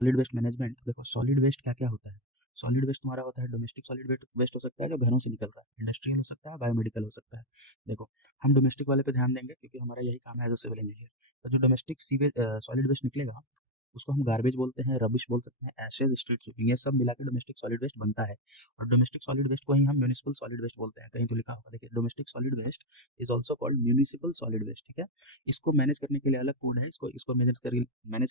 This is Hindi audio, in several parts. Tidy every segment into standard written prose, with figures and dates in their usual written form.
सॉलिड वेस्ट मैनेजमेंट, देखो सॉलिड वेस्ट क्या क्या होता है। सॉलिड वेस्ट तुम्हारा होता है डोमेस्टिक सॉलिड वेस्ट वेस्ट हो सकता है जो घरों से निकल रहा है, इंडस्ट्रियल हो सकता है, बायोमेडिकल हो सकता है। देखो हम डोमेस्टिक वाले पे ध्यान देंगे क्योंकि हमारा यही काम है एज अ सिविल इंजीनियर। तो जो डोमेस्टिक सीवेज सॉलिड वेस्ट निकलेगा उसको हम गार्बेज बोलते हैं, रबिश बोल सकते हैं, एशेज, स्ट्रीट स्वीपिंग, ये सब मिला के डोमेस्टिक सॉलिड वेस्ट बनता है। और डोमेस्टिक सॉलिड वेस्ट को ही हम म्यूनिसिपल सॉलिड वेस्ट बोलते हैं, कहीं तो लिखा होगा देखिए domestic solid waste is also called municipal solid waste, ठीक है। इसको मैनेज करने के लिए अलग कोड है, इसको इसको मैनेज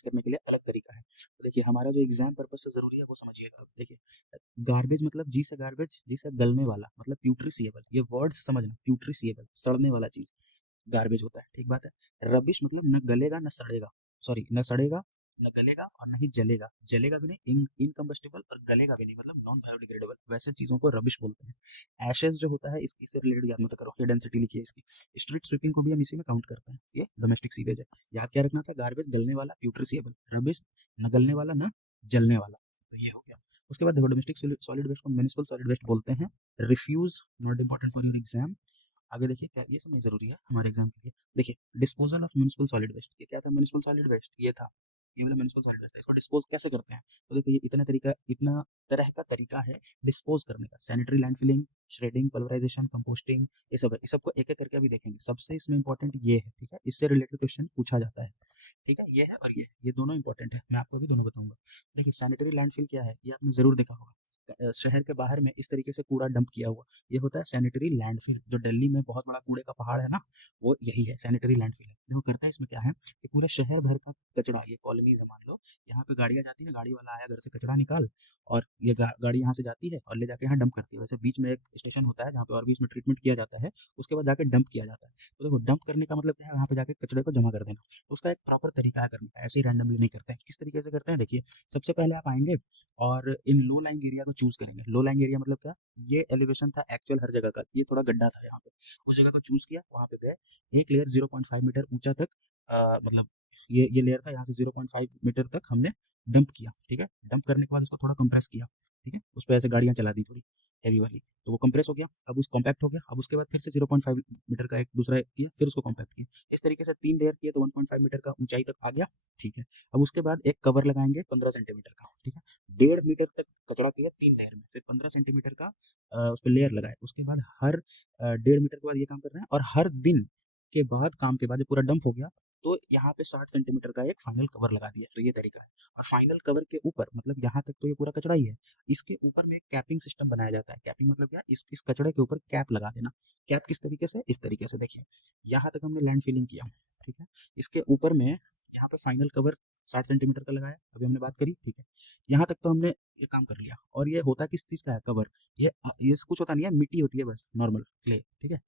करने के लिए अलग तरीका है। तो देखिए हमारा जो एग्जाम पर्पज से जरूरी है वो समझिएगा। देखिए गार्बेज मतलब जी से गार्बेज, जी से गलने वाला, मतलब प्यूट्रिसिएबल, ये वर्ड्स समझना, प्यूट्रिसिएबल सड़ने वाला चीज गार्बेज होता है, ठीक बात है। रबिश मतलब न गलेगा न सड़ेगा, सॉरी न सड़ेगा न गलेगा और न ही जलेगा, जलेगा भी नहीं, इनकम्बस्टिबल, और गलेगा भी नहीं, मतलब नॉन बायोडिग्रेडेबल, वैसे चीजों को रबिश बोलते हैं। एशेज जो होता है इससे रिलेटेड याद मत करो, ये डेंसिटी लिखिए इसकी। स्ट्रीट स्वीपिंग को भी हम इसी में काउंट करते हैं, ये डोमेस्टिक सीवेज है। याद क्या रखना था, गार्बेज गलने वाला प्यूट्रिसिएबल, रबिश न गलने वाला न जलने वाला, तो ये हो गया। उसके बाद देखो डोमेस्टिक सॉलिड वेस्ट को म्युनिसिपल सॉलिड वेस्ट बोलते हैं। Refuse not important for your exam. आगे देखिए क्या ये सब नहीं जरूरी है हमारे एग्जाम के लिए। देखिए disposal of municipal solid waste, ये क्या था, म्युनिसिपल सॉलिड वेस्ट ये था, ये वाला म्युनिसिपल सॉलिड वेस्ट, इसको डिस्पोज कैसे करते हैं। तो देखो ये इतना तरह का तरीका है डिस्पोज करने का, सैनिटरी लैंडफिलिंग, श्रेडिंग, पल्वराइजेशन, कंपोस्टिंग, ये सब है। इस सबको एक एक करके अभी देखेंगे, सबसे इसमें इंपॉर्टेंट ये है, ठीक है, इससे रिलेटेड क्वेश्चन पूछा जाता है, ठीक है। ये है और ये दोनों इंपॉर्टेंट है, मैं आपको अभी दोनों बताऊंगा। देखिए सैनिटरी लैंडफिल क्या है, ये आपने जरूर देखा होगा, शहर के बाहर में इस तरीके से कूड़ा डंप किया हुआ, ये होता है सैनिटरी लैंडफिल। जो दिल्ली में बहुत बड़ा कूड़े का पहाड़ है ना, वो यही है, सैनिटरी लैंडफिल है। देखो करता है इसमें क्या है कि पूरे शहर भर का कचरा, ये कॉलोनीज है मान लो, यहाँ पे गाड़ियाँ जाती है, गाड़ी वाला आया घर से कचरा निकाल, और ये गाड़ी यहाँ से जाती है और ले जाके यहाँ डंप करती है। वैसे बीच में एक स्टेशन होता है जहाँ पे और भी इसमें ट्रीटमेंट किया जाता है, उसके बाद जाके डंप किया जाता है। तो देखो डंप करने का मतलब क्या है, वहाँ पे जाके कचरे को जमा कर देना। तो उसका एक प्रॉपर तरीका है करने का, ऐसे ही रैंडमली नहीं करते हैं। किस तरीके से करते हैं देखिए, सबसे पहले आप आएंगे और इन लो लाइंग एरिया को चूज करेंगे। लो लाइंग एरिया मतलब क्या, ये एलिवेशन था एक्चुअल हर जगह का, ये थोड़ा गड्ढा था यहाँ पे, उस जगह को चूज किया, वहाँ पे गए, एक लेयर 0.5 मीटर ऊंचा तक, मतलब ये लेयर था, यहाँ से 0.5 मीटर तक हमने डंप किया, ठीक है। डंप करने के बाद उसको थोड़ा कंप्रेस किया, ठीक है, उस पर ऐसे गाड़ियाँ चला दी थोड़ी हैवी वाली, तो वो कंप्रेस हो गया, अब उस कॉम्पैक्ट हो गया। अब उसके बाद फिर से 0.5 मीटर का एक दूसरा किया, फिर उसको कॉम्पैक्ट किया, इस तरीके से 3 लेयर किए तो 1.5 मीटर का ऊंचाई तक आ गया, ठीक है। अब उसके बाद एक कवर लगाएंगे 15 सेंटीमीटर का, ठीक है। 1.5 मीटर तक कचरा किया 3 लेयर में, फिर 15 सेंटीमीटर का उस पर लेयर लगाए। उसके बाद हर 1.5 मीटर के बाद ये काम कर रहे हैं, और हर दिन के बाद काम के बाद जब पूरा डंप हो गया तो यहाँ पे 60 सेंटीमीटर का एक फाइनल कवर लगा दिया, तो ये तरीका है। और फाइनल कवर के ऊपर, मतलब यहाँ तक तो ये पूरा कचरा ही है, इसके ऊपर में एक कैपिंग सिस्टम बनाया जाता है। कैपिंग मतलब क्या, इस कचड़े के ऊपर कैप लगा देना। कैप किस तरीके से, इस तरीके से देखिए, यहाँ तक हमने लैंड फिलिंग किया, ठीक है। इसके ऊपर में यहाँ पे फाइनल कवर 60 सेंटीमीटर का लगाया, अभी हमने बात करी, ठीक है। यहाँ तक तो हमने ये काम कर लिया। और ये होता किस चीज़ का है कवर, ये कुछ होता नहीं है, मिट्टी होती है बस, नॉर्मल क्ले, ठीक है।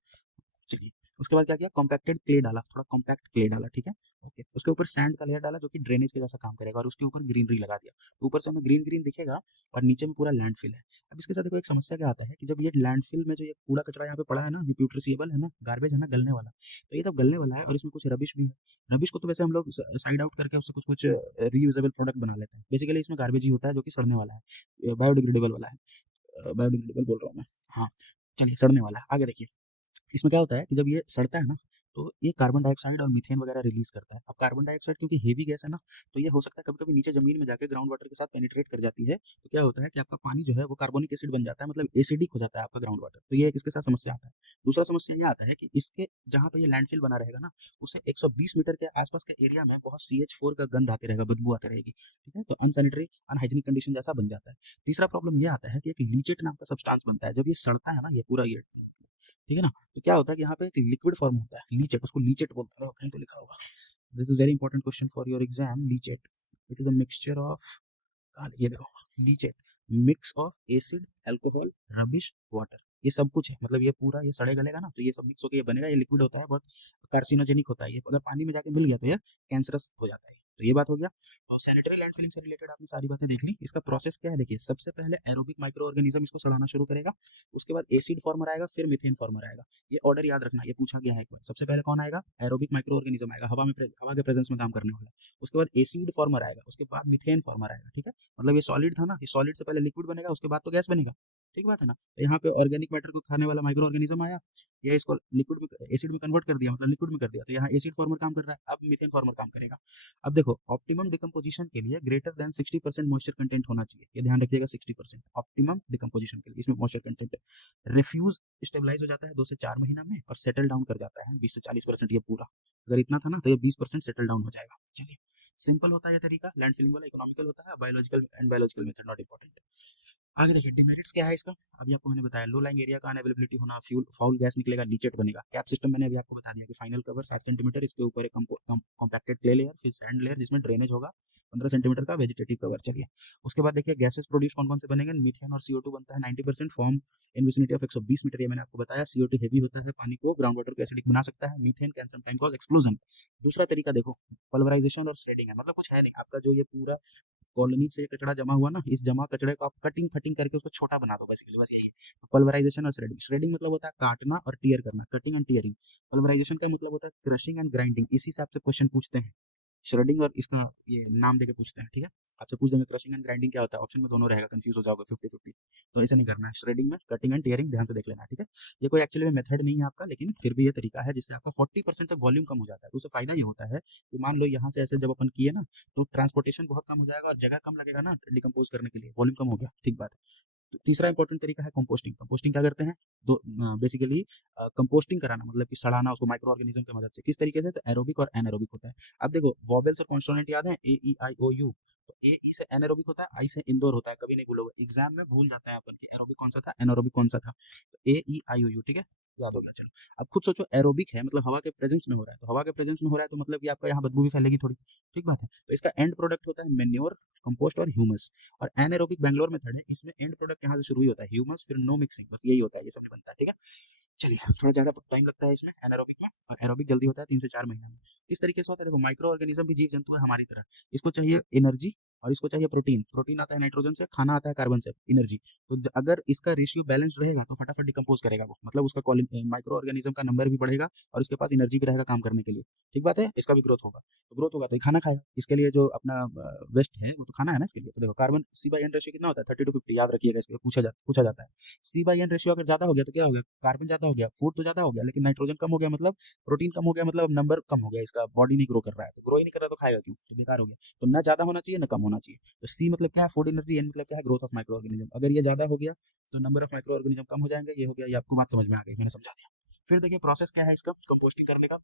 चलिए उसके बाद क्या किया, कॉम्पैक्टेड क्ले डाला, थोड़ा कॉम्पैक्ट क्ले डाला, ठीक है। ओके, उसके ऊपर सैंड का लेयर डाला जो कि ड्रेनेज के जैसा काम करेगा, और उसके ऊपर ग्रीनरी लगा दिया, तो ऊपर से हमें ग्रीन ग्रीन दिखेगा और नीचे में पूरा लैंडफिल है। अब इसके साथ देखो एक समस्या क्या आता है कि जब ये लैंडफिल में जो ये कूड़ा कचरा यहाँ पे पड़ा है ना, ये प्यूट्रिसिएबल है ना, गार्बेज है ना, गलने वाला, तो ये तब गलने वाला है और इसमें कुछ रबिश भी है। रबिश को तो वैसे हम लोग साइड आउट करके उससे कुछ कुछ रीयूजेबल प्रोडक्ट बना लेते हैं, बेसिकली इसमें गार्बेज ही होता है जो कि सड़ने वाला है, बायोडिग्रेडेबल वाला है, बायोडिग्रेडेबल बोल रहा हूँ मैं, हाँ। चलिए सड़ने वाला है, आगे देखिए। इसमें क्या होता है कि जब ये सड़ता है ना, तो ये कार्बन डाइऑक्साइड और मीथेन वगैरह रिलीज करता है। अब कार्बन डाइऑक्साइड क्योंकि हेवी गैस है ना, तो ये हो सकता है कभी कभी नीचे जमीन में जाके ग्राउंड वाटर के साथ पेनिट्रेट कर जाती है, तो क्या होता है कि आपका पानी जो है वो कार्बोनिक एसिड बन जाता है, मतलब एसिडिक हो जाता है आपका ग्राउंड वाटर, तो ये इसके साथ समस्या आता है। दूसरा समस्या ये आता है कि इसके जहाँ पे ये लैंडफिल बना रहेगा ना, उससे 120 मीटर के आसपास के एरिया में बहुत CH4 का गंध आते रहेगा, बदबू आती रहेगी, ठीक है। तो अनसैनिटरी अनहाइजीनिक कंडीशन जैसा बन जाता है। तीसरा प्रॉब्लम ये आता है कि एक लीचेट नाम का सब्सटेंस बनता है, जब ये सड़ता है ना, ये पूरा ये, ठीक है ना, तो क्या होता है कि यहाँ पे एक लिक्विड फॉर्म होता है, लीचेट, उसको लीचेट बोलते हैं, कहीं तो लिखा होगा। This is very important question for your exam, leachate. It is a mixture of, ये देखो, leachate, mix of acid, alcohol, rubbish, water, ये सब कुछ है, मतलब ये पूरा ये सड़े गलेगा ना, तो ये सब मिक्स होकर ये बनेगा, ये लिक्विड होता है, बहुत कार्सिनोजेनिक होता है, ये अगर पानी में जाके मिल गया तो ये कैंसरस हो जाता है। तो ये बात हो गया। तो सैनिटरी लैंडफिलिंग से रिलेटेड आपने सारी बातें देख ली। इसका प्रोसेस क्या है देखिए, सबसे पहले एरोबिक माइक्रो ऑर्गेनिज्म इसको सड़ाना शुरू करेगा, उसके बाद एसिड फॉर्मर आएगा, फिर मीथेन फॉर्मर आएगा। ये ऑर्डर याद रखना, ये पूछा गया है एक बार। सबसे पहले कौन आएगा, एरोबिक माइक्रो ऑर्गेनिज्म आएगा, हवा के प्रेजेंस में काम करने वाला। उसके बाद एसिड फॉर्मर आएगा, उसके बाद मीथेन फॉर्मर आएगा, ठीक है। मतलब ये सॉलिड था ना, ये सॉलिड से पहले लिक्विड बनेगा, उसके बाद तो गैस बनेगा। ठीक बात है ना। तो यहाँ पे ऑर्गेनिक मैटर को खाने वाला माइक्रो ऑर्गेनिज्म आया, या इसको लिक्विड में एसिड में कन्वर्ट कर दिया, मतलब लिक्विड में कर दिया, तो यहाँ एसिड फॉर्मर काम कर रहा है, अब मीथेन फॉर्मर काम करेगा। अब देखो ऑप्टिमम डिकम्पोजिशन के लिए ग्रेटर देन 60% मॉइस्चर कंटेंट होना चाहिए, ये ध्यान रखिएगा, 60% ऑप्टिमम डिकम्पोजिशन के लिए इसमें मॉइस्चर कंटेंट है। रिफ्यूज स्टेबलाइज हो जाता है 2 से 4 महीना में, और सेटल डाउन कर जाता है 20 से 40%। ये पूरा अगर इतना था ना तो ये 20% सेटल डाउन हो जाएगा। चलिए, सिंपल होता है ये तरीका, लैंड फिलिंग वाला, इकोनॉमिकल होता है, biological and biological method not important. आगे देखिए डिमेरिट्स क्या है इसका। अभी आपको मैंने बताया, लो लाइंग एरिया का अनअवेलेबिलिटी होना, फ्यूल फाउल गैस निकलेगा, लीचेट बनेगा। कैप सिस्टम मैंने अभी आपको बता दिया कि फाइनल कवर 60 सेंटीमीटर, इसके ऊपर एक कॉम्पैक्टेड क्ले लेयर, फिर सैंड लेयर जिसमें ड्रेनेज होगा, 15 सेंटीमीटर का वेजिटेटिव कवर। चलिए, उसके बाद देखिए गैसेस प्रोड्यूस कौन कौन से बनेंगे। मीथेन और CO2 बनता है 90%, form in vicinity of 120 metre, ये मैंने आपको बताया। CO2 हेवी होता है, पानी को ग्राउंड वाटर को एसिडिक बना सकता है। Methane can some time cause explosion. दूसरा तरीका देखो पल्वराइजेशन और श्रेडिंग है, मतलब कुछ है नहीं, आपका जो ये पूरा कॉलोनी से कचरा जमा हुआ ना, इस जमा कचड़े को आप कटिंग फटिंग करके उसको छोटा बना दो, बेसिकली बस यही है। पल्वराइजेशन और श्रेडिंग, श्रेडिंग मतलब होता है काटना और टीयर करना, कटिंग एंड टीयरिंग। पल्वराइजेशन का मतलब होता है क्रशिंग एंड ग्राइंडिंग। इसी से आपसे क्वेश्चन पूछते हैं, श्रेडिंग और इसका ये नाम देके पूछते हैं, ठीक है। आपसे पूछ देंगे क्रशिंग एंड ग्राइंडिंग क्या होता है, ऑप्शन में दोनों रहेगा, कंफ्यूज हो जाओगे 50-50। तो ऐसा नहीं करना है, श्रेडिंग में कटिंग एंड टीयरिंग ध्यान से देख लेना है, ठीक है। ये कोई एक्चुअली में मेथड नहीं है आपका, लेकिन फिर भी ये तरीका है जिससे आपका 40% तक वॉल्यूम कम हो जाता है। तो उससे फायदा ये होता है कि मान लो यहाँ से ऐसे जब अपन किए ना, तो ट्रांसपोर्टेशन बहुत कम हो जाएगा और जगह कम लगेगा ना डिकम्पोज करने के लिए, वॉल्यूम कम हो गया, ठीक बात है। तो तीसरा इंपॉर्टेंट तरीका है कंपोस्टिंग। कंपोस्टिंग क्या करते हैं, दो बेसिकली कंपोस्टिंग कराना, मतलब कि सड़ाना उसको माइक्रो ऑर्गेनिज्म की मदद से। किस तरीके से, तो एरोबिक और एनारोबिक होता है। अब देखो वॉवेल्स और कॉन्सोनेंट याद है, A E I O U। तो ए ई से एनारोबिक होता है, आई से इंडोर होता है, कभी नहीं भूलोगे, एग्जाम में भूल जाता है अपन कि एरोबिक कौन सा था, एनारोबिक कौन सा था। तो AEIOU, ठीक है, याद हो गया। चलो, अब खुद सोचो, एरोबिक है मतलब हवा के प्रेजेंस में हो रहा है, तो हवा के प्रेजेंस में हो रहा है तो मतलब कि आपका यहाँ बदबू भी फैलेगी थोड़ी, ठीक बात है। तो इसका एंड प्रोडक्ट होता है मेन्योर, कंपोस्ट और ह्यूमस। और एनारोबिक बैंगलोर मेथड है, इसमें एंड प्रोडक्ट यहाँ से शुरू ही होता है, ह्यूमस फिर नो मिक्सिंग, बस यही होता है, ये सब नहीं बनता है, ठीक है। चलिए, थोड़ा ज़्यादा टाइम लगता है इसमें एनारोबिक में, और एरोबिक जल्दी होता है 3 से 4 महीने में। इस तरीके से होता है। देखो माइक्रो ऑर्गेनिज्म भी जीव जंतु है हमारी तरह, इसको चाहिए एनर्जी और इसको चाहिए प्रोटीन। प्रोटीन आता है नाइट्रोजन से, खाना आता है कार्बन से, एनर्जी। तो अगर इसका रेशियो बैलेंस रहेगा तो फटाफट डिकम्पोज करेगा वो, मतलब उसका माइक्रो ऑर्गेनिज्म का नंबर भी बढ़ेगा और उसके पास एनर्जी भी रहेगा काम करने के लिए, ठीक बात है। इसका भी ग्रोथ होगा, तो ग्रोथ होगा तो ये खाना खाएगा, इसके लिए जो अपना वेस्ट है वो तो खाना है ना इसके लिए। तो देखो कार्बन C/N रेशियो कितना होता है, 30-50, याद रखिएगा, इसको पूछा जाता है। C/N रेशियो अगर ज्यादा हो गया तो क्या हो गया, कार्बन ज्यादा हो गया, फूड तो ज्यादा हो गया, लेकिन नाइट्रोजन कम हो गया, मतलब प्रोटीन कम हो गया, मतलब नंबर कम हो गया, इसका बॉडी नहीं ग्रो कर रहा है। तो ग्रो ही नहीं कर रहा तो खाएगा क्यों, तो बेकार हो गया। तो ना ज्यादा होना चाहिए ना कम होना चाहिए। तो सी मतलब क्या है, फूड एनर्जी। एन मतलब क्या है, ग्रोथ ऑफ माइक्रो ऑर्गेनिज्म। अगर ये ज्यादा हो गया तो नंबर ऑफ माइक्रो ऑर्गेनिज्म कम हो जाएंगे, ये हो गया, ये आपको बात समझ में आ गई, मैंने समझा दिया। फिर देखिए प्रोसेस क्या है इसका कंपोस्टिंग करने का।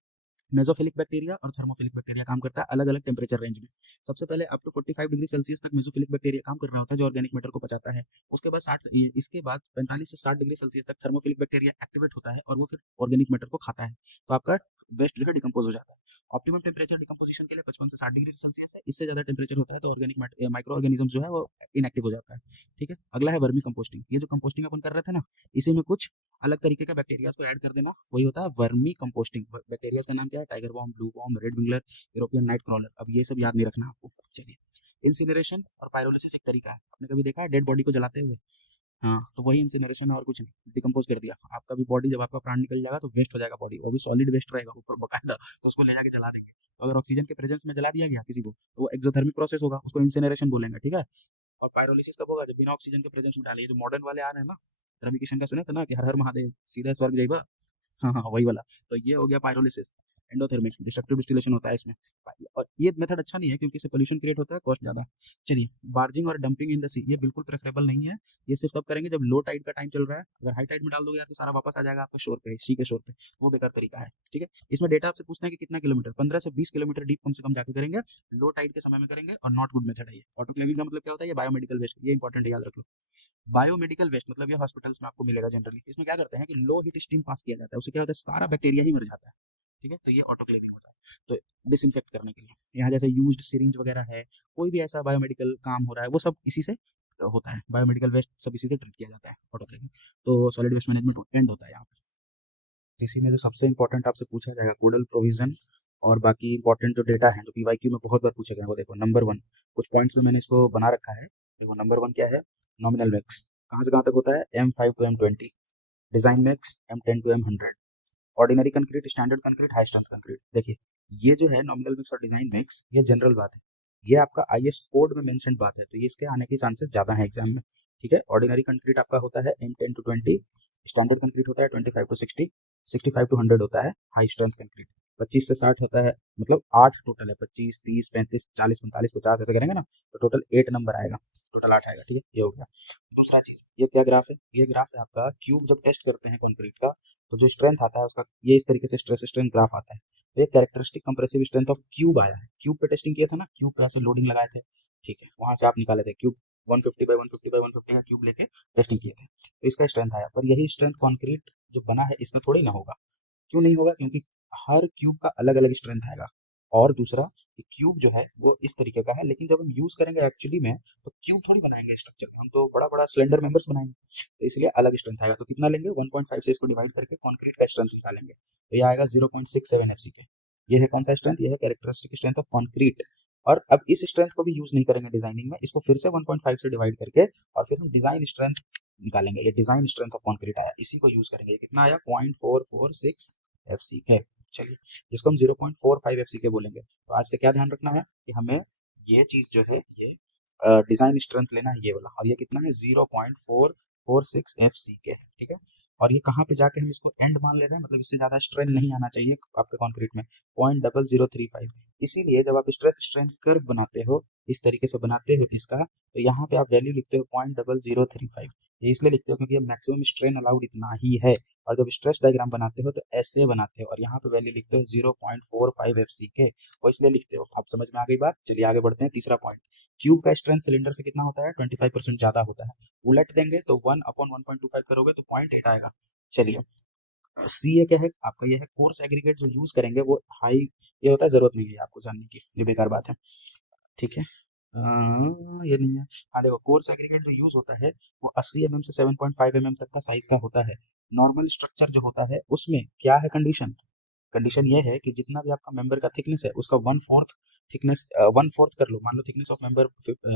मेसोफिलिक बैक्टीरिया और थर्मोफिलिक बैक्टीरिया काम करता है अलग अलग टेम्परेचर रेंज में। सबसे पहले अप टू 45 डिग्री सेल्सियस तक मेसोफिलिक बैक्टीरिया काम कर रहा होता है, जो ऑर्गेनिक मैटर को पचाता है। उसके बाद 60 इसके बाद 45 से 60 डिग्री सेल्सियस तक थर्मोफिलिक बैक्टीरिया एक्टिवेट होता है और वो फिर ऑर्गेनिक मैटर को खाता है, तो आपका वेस्ट जो है डिकम्पोज हो जाता है। ऑप्टिमम टेम्परेचर डिकम्पोजिशन के लिए 55 से 60 डिग्री सेल्सियस है, इससे ज्यादा टेम्परेचर होता है तो ऑर्गेनिक माइक्रो ऑर्गेनिज्म जो है वो इनएक्टिव हो जाता है, ठीक है। अगला है वर्मी कंपोस्टिंग। ये जो कंपोस्टिंग अपन कर रहे थे ना, इसी में कुछ अलग तरीके का बैक्टीरिया को ऐड कर देना, वही होता है वर्मी कंपोस्टिंग। बैक्टीरिया का नाम क्या है, tiger worm, blue worm, red wiggler, European night crawler. अब ये सब याद नहीं रखना आपको। चलिए, इंसिनरेशन और पायरोलिसिस एक तरीका है, आपने कभी देखा है डेड बॉडी को जलाते हुए, हाँ, तो वही इंसिनरेशन है और कुछ नहीं, डिकम्पोज कर दिया। आपका भी बॉडी जब आपका प्राण निकल जाएगा तो वेस्ट हो जाएगा बॉडी, वो भी सॉलिड वेस्ट रहेगा ऊपर बकायदा, तो उसको ले जाके जला देंगे। तो अगर ऑक्सीजन के प्रेजेंस में जला दिया गया किसी को तो वो एक्सोथर्मिक प्रोसेस होगा, उसको इंसिनरेशन बोलेंगे, ठीक है। और पायरोलिसिस कब होगा, जब बिना ऑक्सीजन के प्रेजेंस में डाले। जो मॉडर्न वाले आ रहे हैं ना, रवि किशन का सुने थे ना कि हर हर महादेव सीधा स्वर्ग जाइबा, हाँ हाँ वही वाला। तो ये हो गया पायरोलिसिस। एंडोथर्मिक डिस्ट्रक्टिव डिस्टिलेशन होता है इसमें। और ये मेथड अच्छा नहीं है क्योंकि इससे पोल्यूशन क्रिएट होता है, कॉस्ट ज्यादा। चलिए, बार्जिंग और डंपिंग इन द सी, ये बिल्कुल प्रेफरेबल नहीं है। ये सिर्फ तब करेंगे जब लो टाइड का टाइम चल रहा है। अगर हाई टाइड में डाल दोगे यार तो सारा वापस आ जाएगा आपको शोर पे, सी के शोर पे, वो बेकार तरीका है, ठीक है। इसमें डेटा आपसे पूछना है कि कितना किलोमीटर, 15 से 20 किलोमीटर डीप कम से कम जाकर करेंगे, लो टाइड के समय में करेंगे, और नॉट गुड मेथड है ये। ऑटोक्लेविंग का मतलब क्या होता है, ये बायोमेडिकल वेस्ट, ये इंपॉर्टेंट है, याद रख लो। बायोमेडिकल वेस्ट मतलब ये हॉस्पिटल्स में आपको मिलेगा जनरली। इसमें क्या करते हैं कि लो हीट स्टीम पास किया जाता है, उससे क्या होता है सारा बैक्टीरिया ही मर जाता है, ठीक है। तो ये ऑटोक्लेविंग होता है, तो डिसइंफेक्ट करने के लिए। यहाँ जैसे यूज्ड सिरिंज वगैरह है, कोई भी ऐसा बायोमेडिकल काम हो रहा है, वो सब इसी से होता है। बायोमेडिकल वेस्ट सब इसी से ट्रीट किया जाता है, ऑटोक्लेविंग। तो सॉलिड वेस्ट मैनेजमेंट एंड होता है यहाँ पे। इसी में जो सबसे इंपॉर्टेंट आपसे पूछा जाएगा कोडल प्रोविजन, और बाकी इंपॉर्टेंट जो डेटा है जो पीवाईक्यू में बहुत बार पूछे गए हैं, वो देखो नंबर 1, कुछ पॉइंट्स में मैंने इसको बना रखा है। देखो नंबर 1 क्या है, नॉमिनल मैक्स कहाँ से कहाँ तक होता है, M5 to M20। Design max M10 to M100। Ordinary concrete, standard concrete, high strength concrete. देखिए ये जो है नॉमिनल मिक्स और डिजाइन मिक्स, ये जनरल बात है। ये आपका IS कोड में मेंशन बात है, तो ये इसके आने के चांसेस ज़्यादा हैं एग्जाम में, ठीक है। ऑर्डिनरी कंक्रीट आपका होता है M10 to 20, स्टैंडर्ड कंक्रीट होता है 25 to 60, 65 to 100 होता है हाई स्ट्रेंथ कंक्रीट, 25 से 60 होता है, मतलब 8 टोटल है, 25, 30, 35, 40, 45, 50 ऐसे करेंगे ना तो टोटल 8 नंबर आएगा, टोटल 8 आएगा, ठीक है। ये हो गया। दूसरा चीज, ये क्या ग्राफ है, ये ग्राफ है आपका क्यूब जब टेस्ट करते हैं कंक्रीट का, तो जो स्ट्रेंथ आता है उसका, ये इस तरीके से स्ट्रेस स्ट्रेंथ ग्राफ आता है। तो ये characteristic compressive strength of cube आया है, क्यूब पे टेस्टिंग किया था ना, क्यूब पे ऐसे लोडिंग लगाए थे, ठीक है, वहां से आप निकाले थे क्यूब 150 बाई 150 बाई 150 का क्यूब लेके टेस्टिंग किए थे, तो इसका स्ट्रेंथ आया। पर यही स्ट्रेंथ कॉन्क्रीट जो बना है इसमें थोड़ी ना होगा, क्यों नहीं होगा, क्योंकि हर क्यूब का अलग अलग स्ट्रेंथ आएगा। और दूसरा, क्यूब जो है वो इस तरीके का है, लेकिन जब हम यूज करेंगे एक्चुअली में तो क्यूब थोड़ी बनाएंगे स्ट्रक्चर में, हम तो बड़ा बड़ा सिलेंडर मेंबर्स बनाएंगे, तो इसलिए अलग स्ट्रेंथ आएगा। तो कितना लेंगे, 1.5 से इसको डिवाइड करके कॉन्क्रीट का स्ट्रेंथ निकालेंगे, तो ये आएगा 0.67 FCK। ये है कौन सा स्ट्रेंथ, ये है कैरेक्टरिस्टिक स्ट्रेंथ ऑफ कॉन्क्रीट। और अब इस स्ट्रेंथ को भी यूज नहीं करेंगे डिजाइनिंग में, इसको फिर से 1.5 से डिवाइड करके और फिर हम डिजाइन स्ट्रेंथ निकालेंगे। ये डिजाइन स्ट्रेंथ ऑफ कॉन्क्रीट आया, इसी को यूज करेंगे। कितना आया, 0.446 FCK। चलिए, जिसको हम 0.45 FCK बोलेंगे। तो आज से क्या ध्यान रखना है कि हमें ये चीज जो है, ये डिजाइन स्ट्रेंथ लेना है, ये वाला, और ये कितना है, 0.446 FCK है, ठीक है। और ये कहाँ पे जाके हम इसको एंड मान ले रहे हैं, मतलब इससे ज्यादा स्ट्रेन नहीं आना चाहिए आपके कॉन्क्रीट में, 0.0035। इसीलिए जब आप स्ट्रेस स्ट्रेन कर्व बनाते हो, इस तरीके से बनाते हो इसका, तो यहाँ पे आप वैल्यू लिखते हो 0.0035। ये इसलिए लिखते हो क्योंकि मैक्सिमम स्ट्रेन अलाउड इतना ही है। और जब स्ट्रेस डायग्राम बनाते हो तो ऐसे बनाते हो, और यहाँ पे वैल्यू लिखते हो 0.45 FCK, वो इसलिए लिखते हो। आप समझ में आ गई बात। चलिए आगे बढ़ते हैं। तीसरा पॉइंट, क्यूब का स्ट्रेंथ सिलेंडर से कितना होता है, 25% ज्यादा होता है। उलट देंगे तो 1/1.25 करोगे तो 0.8 आएगा। चलिए, सी ये क्या है आपका, ये है कोर्स एग्रीगेट जो यूज करेंगे वो हाई, ये होता है, जरूरत नहीं है आपको जानने की, ये बेकार बात है, ठीक है। ये नहीं है। हाँ देखो, कोर्स एग्रीगेट जो यूज होता है वो 80 mm से 7.5 mm तक का साइज का होता है। नॉर्मल स्ट्रक्चर जो होता है उसमें क्या है कंडीशन, कंडीशन ये है कि जितना भी आपका मेंबर का थिकनेस है उसका 1/4 थिकनेस, 1/4 कर लो, मान लो थिकनेस ऑफ मेंबर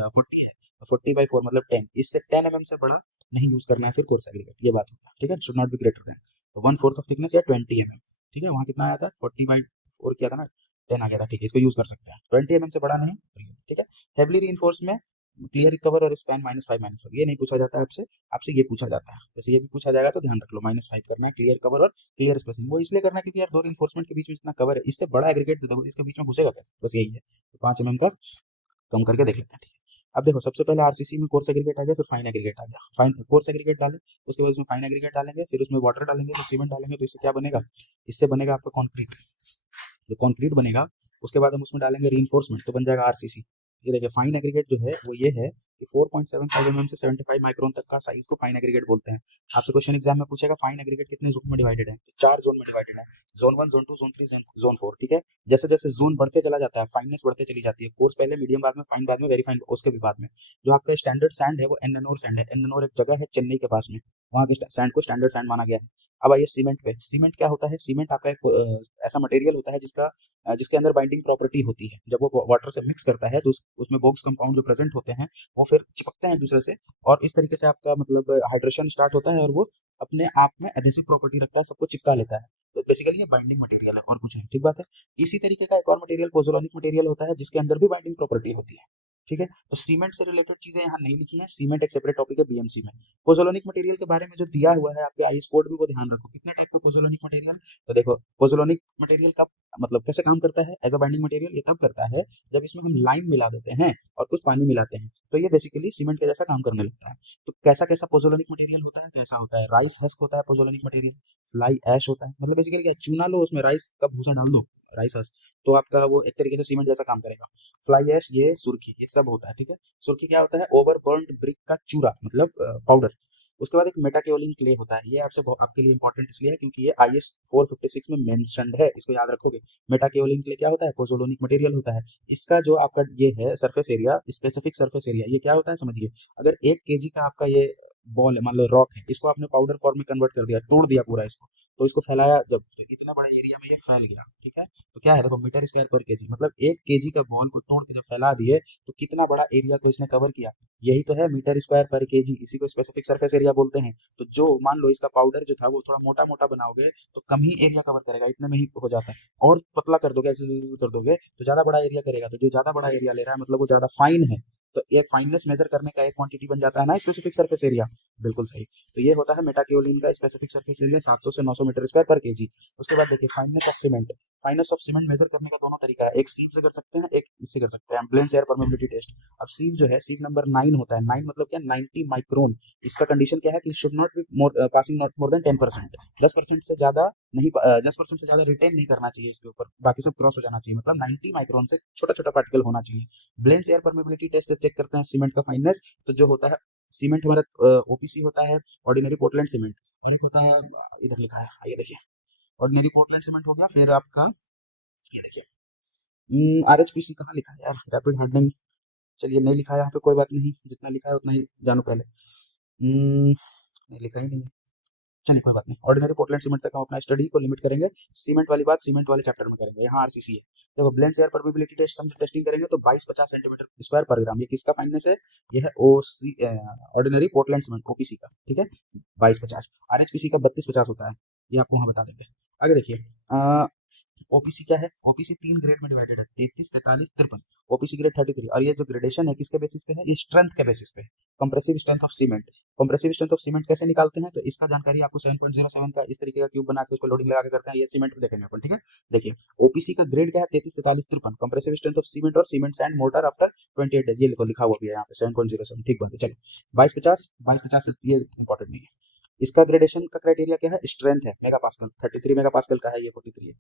40 है, 40/4 मतलब 10, इससे 10 mm से बड़ा नहीं यूज करना है फिर कोर्स एग्रीगेट, ये बात होता है, ठीक है। Should not be greater than, तो 1/4 ऑफ थिकनेस या 20 mm, ठीक है। वहाँ कितना आया था, 40/4 किया था ना, 10 आ गया था, ठीक है, इसको यूज कर सकते हैं। 20 mm से बड़ा नहीं, ठीक है। हेवली रीइंफोर्स में क्लियर रिकवर और स्पैन -5 ये नहीं पूछा जाता है आपसे, आपसे ये पूछा जाता है। जैसे ये भी पूछा जाएगा तो ध्यान रख लो, -5 करना है क्लियर कवर और क्लियर स्पेसिंग। वो इसलिए करना है क्योंकि यार दो रिइंफोर्समेंट के बीच में इतना कवर है, इससे बड़ा एग्रीगेट दे दो, इसके बीच में घुसेगा कैसे, बस यही है। तो 5 mm का कम करके देख लेते हैं, ठीक है। अब देखो, सबसे पहले आरसीसी में कोर्स एग्रीगेट आ गया, फिर फाइन एग्रीगेट आ गया। फाइन कोर्स एग्रीगेट डालें, उसके बाद उसमें फाइन एग्रीगेट डालेंगे, फिर उसमें वाटर डालेंगे, फिर सीमेंट डालेंगे, तो इससे क्या बनेगा, इससे बनेगा आपका कॉन्क्रीट। जो कॉन्क्रीट बनेगा उसके बाद हम उसमें डालेंगे रीइंफोर्समेंट, तो बन जाएगा आरसीसी। ये देखिए, फाइन एग्रीगेट जो है वो ये है कि 4.75 mm से 75 माइक्रोन तक का साइज को फाइन एग्रीगेट बोलते हैं। आपसे क्वेश्चन एग्जाम में पूछेगा फाइन एग्रीगेट कितने जोन में डिवाइडेड है, तो 4 जोन में डिवाइडेड है, जोन 1, जोन 2, जोन 3, जोन 4, ठीक है। जैसे जैसे जोन बढ़ते चला जाता है, फाइननेस बढ़ते चली जाती है, कोर्स पहले, मीडियम बाद में, फाइन बाद में, वेरी फाइन उसके भी बाद में। जो आपका स्टैंडर्ड सैंड है वो एन्नोर सैंड है। एन्नोर एक जगह है चेन्नई के पास में, वहाँ के सैंड को स्टैंडर्ड सैंड माना गया है। अब आइए सीमेंट पे। सीमेंट क्या होता है, सीमेंट आपका एक ऐसा मटेरियल होता है जिसके अंदर बाइंडिंग प्रॉपर्टी होती है। जब वो वाटर से मिक्स करता है तो उसमें बोक्स कंपाउंड जो प्रेजेंट होते हैं वो फिर चिपकते हैं एक दूसरे से, और इस तरीके से आपका मतलब हाइड्रेशन स्टार्ट होता है और वो अपने आप में एडहेसिव प्रॉपर्टी रखता है, सबको चिपका लेता है। तो बेसिकली ये बाइंडिंग मटेरियल है और कुछ है, ठीक बात है। इसी तरीके का एक और मटेरियल पोजोलॉनिक मटेरियल होता है जिसके अंदर भी बाइंडिंग प्रॉपर्टी होती है, ठीक है। तो सीमेंट से रिलेटेड चीजें यहाँ नहीं लिखी हैं, सीमेंट एक सेपरेट टॉपिक है बीएमसी में। पोजोलॉनिक मटेरियल के बारे में जो दिया हुआ है आपके आईएस कोड में, वो ध्यान रखो। कितने टाइप का पोजोलॉनिक मटेरियल, तो देखो, पोजोलॉनिक मटेरियल का मतलब कैसे काम करता है एज अ बाइंडिंग मटेरियल, ये तब करता है जब इसमें हम लाइम मिला देते हैं और कुछ पानी मिलाते हैं, तो ये बेसिकली सीमेंट के जैसा काम करने लगता है। तो कैसा कैसा पोजोलॉनिक मटेरियल होता है, कैसा होता है, राइस हस्क होता है पोजोलॉनिक मटेरियल, फ्लाई ऐश होता है, मतलब बेसिकली क्या, चूना लो, उसमें राइस का भूसा डाल दो, राइस हस्क, तो आपका वो एक तरीके से सीमेंट जैसा काम करेगा। फ्लाई ऐश, ये सुर्खी, ये सब होता है, ठीक है। सुर्खी क्या होता है, ओवर बर्न्ड ब्रिक का चूरा, मतलब पाउडर। उसके बाद एक मेटाकेओलिन क्ले होता है, ये आपके लिए इंपॉर्टेंट इसलिए है क्योंकि ये IS 456 में मेंशन्ड है, इसको याद रखोगे। मेटाकेओलिन क्ले क्या होता है, पोजोलॉनिक मटेरियल होता है। इसका जो आपका ये है surface area, specific surface area, ये क्या होता है समझिए। अगर 1 kg का आपका ये बॉल है, मान लो रॉक है, इसको आपने पाउडर फॉर्म में कन्वर्ट कर दिया, तोड़ दिया पूरा इसको, तो इसको फैलाया जब, तो इतना बड़ा एरिया में ये फैल गया, ठीक है। तो क्या है देखो, मीटर स्क्वायर पर केजी, मतलब 1 केजी का बॉल को तोड़ के जब फैला दिए तो कितना बड़ा एरिया को इसने कवर किया, यही तो है मीटर स्क्वायर पर केजी, इसी को स्पेसिफिक सरफेस एरिया बोलते हैं। तो जो मान लो इसका पाउडर जो था वो थोड़ा मोटा मोटा बनाओगे तो कम ही एरिया कवर करेगा, इतने में ही हो जाता है। और पतला कर दोगे, ऐसे कर दोगे तो ज्यादा बड़ा एरिया करेगा, तो जो ज्यादा बड़ा एरिया ले रहा है मतलब वो ज्यादा फाइन है, तो ये फाइननेस मेजर करने का एक क्वांटिटी बन जाता है ना स्पेसिफिक सरफेस एरिया। बिल्कुल सही। तो ये होता है मेटाकाओलिन का स्पेसिफिक सरफेस एरिया 700 से 900 मीटर स्क्वायर पर केजी। उसके बाद देखिए fineness of cement. Fineness of cement measure करने का दोनों तरीका है, एक सीव से कर सकते हैं, एक इससे कर सकते हैं, ब्लेंस एयर परमेबिलिटी टेस्ट। अब सीव जो है, सीव नंबर 9 होता है, 9 मतलब क्या, 90 माइक्रोन। इसका कंडीशन क्या है कि should not be passing not more than 10%, 10% से ज्यादा नहीं, 10% से ज्यादा रिटेन नहीं करना चाहिए इसके ऊपर, बाकी सब क्रॉस हो जाना चाहिए, मतलब 90 माइक्रोन से छोटा छोटा पार्टिकल होना चाहिए। ब्लेंस एयर परमेबिलिटी टेस्ट से चेक करते हैं सीमेंट का फाइननेस। तो जो होता है सीमेंट हमारा ओपीसी होता है, ऑर्डिनरी पोर्टलैंड सीमेंट, और एक होता है, इधर लिखा है, ये देखिए, ऑर्डिनरी पोर्टलैंड सीमेंट हो गया, फिर आपका ये देखिए आरएचपीसी कहाँ लिखा है यार, रैपिड हार्डनिंग, चलिए नहीं लिखा है यहाँ पे, कोई बात नहीं, जितना लिखा है उतना ही जानो पहले। नहीं लिखा ही नहीं है, चलिए कोई बात नहीं। ऑर्डिनरी पोर्टलैंड सीमेंट तक हम अपना स्टडी को लिमिट करेंगे, सीमेंट वाली बात सीमेंट वाले चैप्टर में करेंगे, यहाँ आरसीसी है। देखो ब्लेंस एयर परमेबिलिटी टेस्ट हम टेस्टिंग करेंगे तो 2250 सेंटीमीटर स्क्वायर पर ग्राम, ये किसका फाइननेस है, ये है ओसी ऑर्डिनरी पोर्टलैंड सीमेंट ओपीसी का, ठीक है, 2250। आरएचपीसी का 3250 होता है, ये आपको वहाँ बता देंगे। आगे देखिए ओपीसी क्या है, ओपीसी 3 ग्रेड में डिवाइडेड है, 33, 43, 53, ओपीसी ग्रेड 33। और ये जो ग्रेडेशन है किसके बेसिस पे है, ये स्ट्रेंथ के बेसिस पे है, compressive strength of cement. Compressive strength of cement कैसे निकालते हैं, तो इसका जानकारी आपको 7.07 का इस तरीके का क्यूब बना के उसको लोडिंग लगा के करते हैं, ये सीमेंट पे देखेंगे अपन, ठीक है। देखिए ओपीसी का ग्रेड क्या है, 33, 43, 53, कंप्रेसिव स्ट्रेंथ ऑफ सीमेंट और cement sand mortar after 28 days, ये लिखा हुआ भी है यहाँ पे 7.07, ठीक बात है। चलिए 2250 ये इंपॉर्टेंट नहीं है। इसका ग्रेडेशन का क्राइटेरिया क्या है, स्ट्रेंथ है, मेगा पास्कल, 33 मेगा पास्कल का है, ये 43 है।